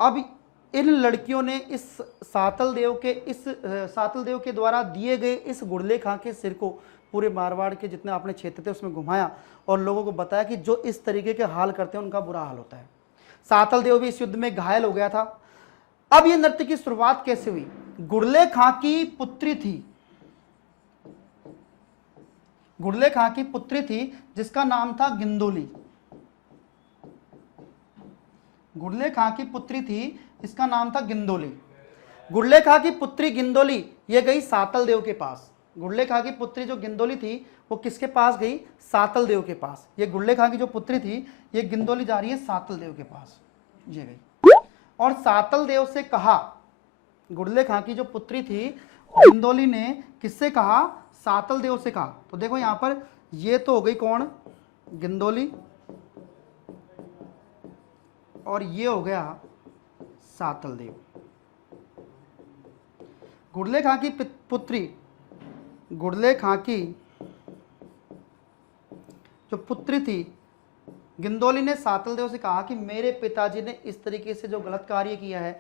अब इन लड़कियों ने इस सातल देव के द्वारा दिए गए इस गुड़ले खां के सिर को पूरे मारवाड़ के जितने अपने क्षेत्र थे उसमें घुमाया और लोगों को बताया कि जो इस तरीके के हाल करते हैं उनका बुरा हाल होता है। सातल देव भी इस युद्ध में घायल हो गया था। अब ये नृत्य की शुरुआत कैसे हुई? गुड़ले खां की पुत्री थी, गुड़ले खां की पुत्री थी जिसका नाम था गिंदोली। गुड़ले खां की पुत्री थी, इसका नाम था गिंदोली। गुड़ले खां की पुत्री गिंदोली ये गई सातल देव के पास। गुड़ले खां की पुत्री जो गिंदोली थी वो किसके पास गई? सातल देव के पास। ये गुड़ले खां की जो पुत्री थी ये गिंदोली जा रही है सातल देव के पास, ये गई और सातल देव से कहा, गुड़ले खां की जो पुत्री थी गिंदोली ने किससे कहा? सातल देव से कहा। तो देखो यहां पर ये तो हो गई कौन? गिंदोली, और ये हो गया सातल देव। गुड़ले खां की पुत्री, गुड़ले खां की जो पुत्री थी गिंदोली ने सातल देव से कहा कि मेरे पिताजी ने इस तरीके से जो गलत कार्य किया है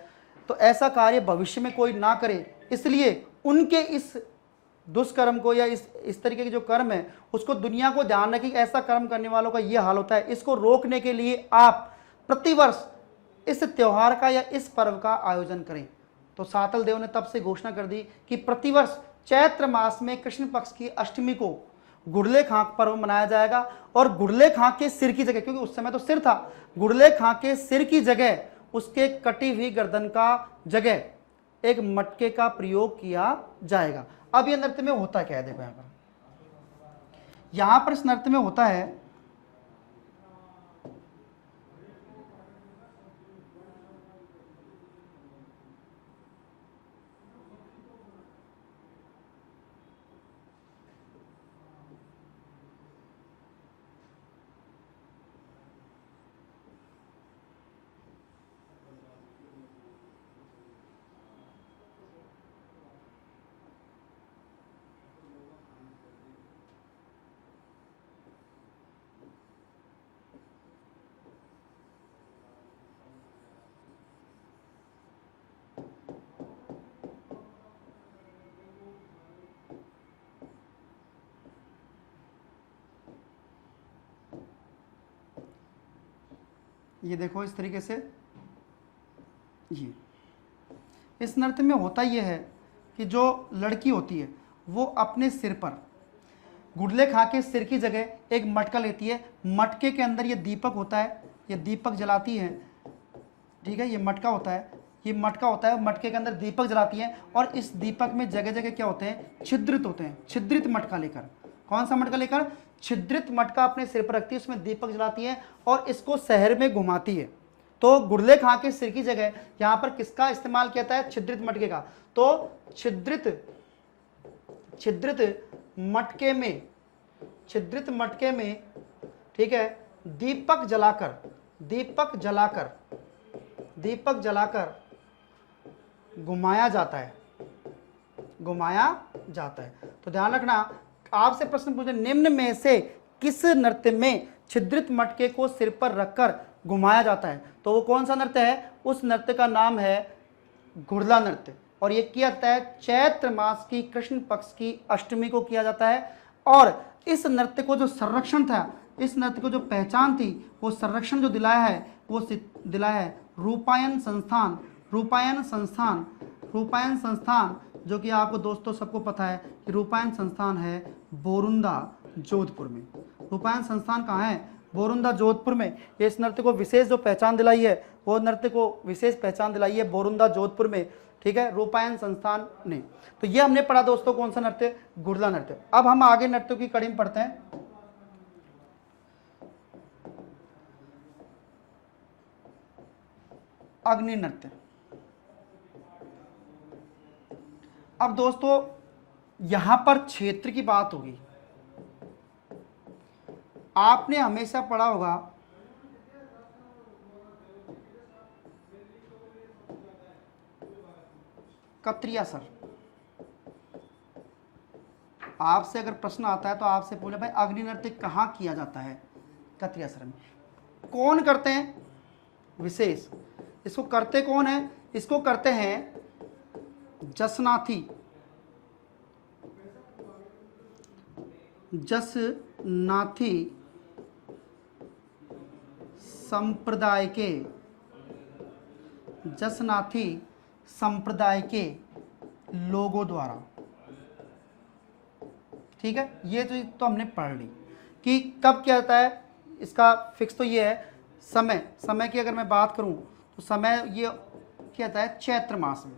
तो ऐसा कार्य भविष्य में कोई ना करे, इसलिए उनके इस दुष्कर्म को या इस तरीके के जो कर्म है उसको दुनिया को ध्यान रखें, ऐसा कर्म करने वालों का ये हाल होता है। इसको रोकने के लिए आप प्रतिवर्ष इस त्योहार का या इस पर्व का आयोजन करें। तो सातल देव ने तब से घोषणा कर दी कि प्रतिवर्ष चैत्र मास में कृष्ण पक्ष की अष्टमी को गुड़ले खां पर्व मनाया जाएगा और गुड़ले खां के सिर की जगह, क्योंकि उस समय तो सिर था, गुड़ले खां के सिर की जगह उसके कटी हुई गर्दन का जगह एक मटके का प्रयोग किया जाएगा। अब यह नृत्य में होता क्या है? देखो यहां पर इस नृत्य में होता है ये देखो इस तरीके से, ये इस नृत्य में होता ये है कि जो लड़की होती है वो अपने सिर पर गुड़ले खां के सिर की जगह एक मटका लेती है। मटके के अंदर ये दीपक होता है, ये दीपक जलाती है, ठीक है, ये मटका होता है, ये मटका होता है, मटके के अंदर दीपक जलाती है और इस दीपक में जगह जगह क्या होते हैं? छिद्रित होते हैं। छिद्रित मटका लेकर, कौन सा मटका लेकर? छिद्रित मटका अपने सिर पर रखती है, उसमें दीपक जलाती है और इसको शहर में घुमाती है। तो गुड़ले खां के सिर की जगह यहां पर किसका इस्तेमाल किया जाता है? छिद्रित मटके का। तो छिद्रित मटके में ठीक है दीपक जलाकर घुमाया जाता है। तो ध्यान रखना, आपसे प्रश्न पूछे निम्न में से किस नृत्य में छिद्रित मटके को सिर पर रखकर घुमाया जाता है? तो वो कौन सा नृत्य है? उस नृत्य का नाम है गुड़ला नृत्य और ये किया जाता है चैत्र मास की कृष्ण पक्ष की अष्टमी को किया जाता है। और इस नृत्य को जो संरक्षण था, इस नृत्य को जो पहचान थी, वो संरक्षण जो दिलाया है वो दिलाया है रूपायन संस्थान रूपायन संस्थान, रूपायन संस्थान जो कि आपको दोस्तों सबको पता है कि रूपायन संस्थान है बोरुंदा जोधपुर में। रूपायन संस्थान कहाँ है? बोरुंदा जोधपुर में। इस नृत्य को विशेष जो पहचान दिलाई है, वो नृत्य को विशेष पहचान दिलाई है बोरुंदा जोधपुर में, ठीक है, रूपायन संस्थान ने। तो ये हमने पढ़ा दोस्तों कौन सा नृत्य? गुड़ला नृत्य। अब हम आगे नृत्यों की कड़ी में पढ़ते हैं। अग्नि नृत्य। अब दोस्तों यहां पर क्षेत्र की बात होगी। आपने हमेशा पढ़ा होगा कत्रियासर। आपसे अगर प्रश्न आता है तो आपसे बोले भाई अग्नि नृत्य कहाँ किया जाता है? कत्रियासर में। कौन करते हैं? विशेष। इसको करते कौन है? इसको करते हैं जसनाथी, जसनाथी संप्रदाय के, जसनाथी संप्रदाय के लोगों द्वारा। ठीक है, ये तो हमने पढ़ ली कि कब क्या होता है। इसका फिक्स तो ये है समय। समय की अगर मैं बात करूं तो समय ये क्या होता है? चैत्र मास में,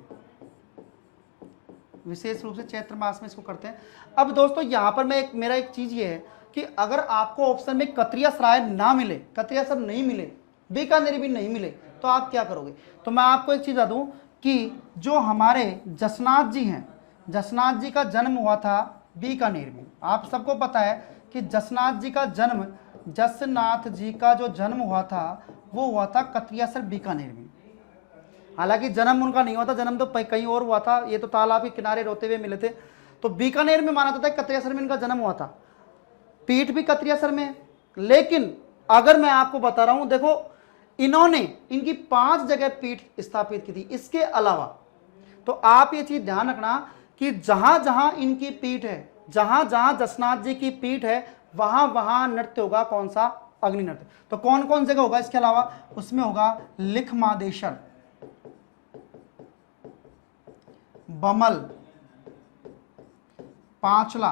विशेष रूप से चैत्र मास में इसको करते हैं। अब दोस्तों यहाँ पर मेरा एक चीज ये है कि अगर आपको ऑप्शन में कत्रियासराय ना मिले, कत्रियासर नहीं मिले, बीकानेर भी नहीं मिले, तो आप क्या करोगे? तो मैं आपको एक चीज बता दूं कि जो हमारे जसनाथ जी हैं, जसनाथ जी का जन्म हुआ था बीकानेर में। आप सबको पता है कि जसनाथ जी का जन्म, जसनाथ जी का जो जन्म हुआ था वो हुआ था कत्रियासर बीकानेर में। हालांकि जन्म उनका नहीं हुआ था, जन्म तो कहीं और हुआ था। ये तो तालाब के किनारे रोते हुए मिले थे। तो बीकानेर में माना जाता है कत्रियासर में इनका जन्म हुआ था। पीठ भी कत्रियासर में है। लेकिन अगर मैं आपको बता रहा हूं, देखो इन्होंने इनकी 5 जगह पीठ स्थापित की थी। इसके अलावा तो आप ये चीज ध्यान रखना कि जहां जहां इनकी पीठ है, जहां जहां जसनाथ जी की पीठ है, वहां वहां नृत्य होगा कौन सा? अग्नि नृत्य। तो कौन कौन जगह होगा इसके अलावा? उसमें होगा लिखमादेश्वर, बमल, पांचला,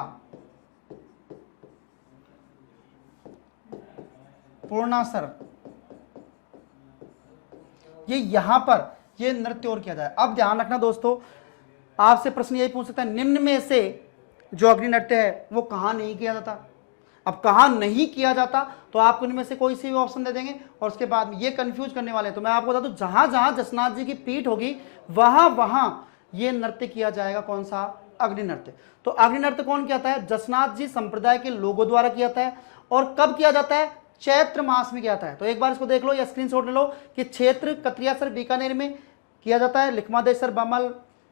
पूर्णासर। ये यहां पर ये नृत्य और किया जाए। अब ध्यान रखना दोस्तों, आपसे प्रश्न यही पूछ सकता है निम्न में से जो अग्नि नृत्य है वो कहां नहीं किया जाता? अब कहां नहीं किया जाता तो आपको इनमें से कोई सी भी ऑप्शन दे देंगे और उसके बाद ये कंफ्यूज करने वाले हैं। तो मैं आपको बता दूं, जहां जहां जसनाथ जी की पीठ होगी वहां वहां ये नृत्य किया जाएगा। कौन सा? अग्नि नृत्य। तो अग्नि नृत्य कौन किया जाता है? जसनाथ जी संप्रदाय के लोगों द्वारा किया जाता है। और कब किया जाता है? चैत्र मास में किया जाता है। तो एक बार इसको देख लो या स्क्रीनशॉट ले लो कि क्षेत्र कत्रियासर बीकानेर में किया जाता है, लिखमादेश्वर, बमल,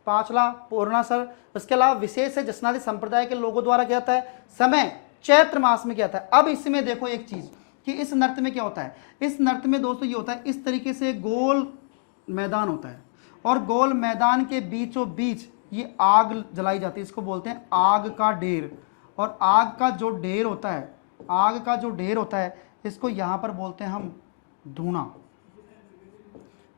पांचला, पूर्णासर। इसके अलावा विशेष है जसनाथी संप्रदाय के लोगों द्वारा किया जाता है। समय चैत्र मास में किया जाता है। अब इसमें देखो एक चीज कि इस नृत्य में क्या होता है। इस नृत्य में दोस्तों ये होता है, इस तरीके से गोल मैदान होता है और गोल मैदान के बीचों बीच ये आग जलाई जाती है। इसको बोलते हैं आग का ढेर। और आग का जो ढेर होता है, आग का जो ढेर होता है, इसको यहाँ पर बोलते हैं हम धूना।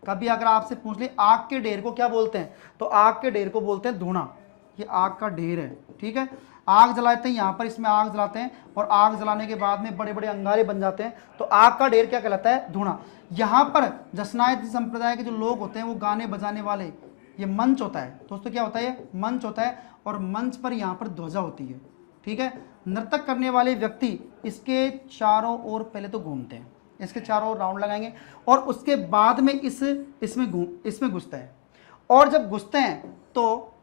कभी अगर आपसे पूछ ले आग के ढेर को क्या बोलते हैं, तो आग के ढेर को बोलते हैं धूना। ये आग का ढेर है, ठीक है। आग जलाते हैं यहाँ पर, इसमें आग जलाते हैं और आग जलाने के बाद में बड़े बड़े अंगारे बन जाते हैं। तो आग का ढेर क्या कहलाता है? धूना। यहाँ पर जसनाथ संप्रदाय के जो लोग होते हैं वो गाने बजाने वाले, ये मंच होता है दोस्तों। क्या होता है? ये मंच होता है और मंच पर यहाँ पर ध्वजा होती है, ठीक है। नृत्य करने वाले व्यक्ति इसके चारों ओर पहले तो घूमते हैं, इसके चारों ओर राउंड लगाएंगे और उसके बाद में इसमें घुसते हैं। और जब घुसते हैं तो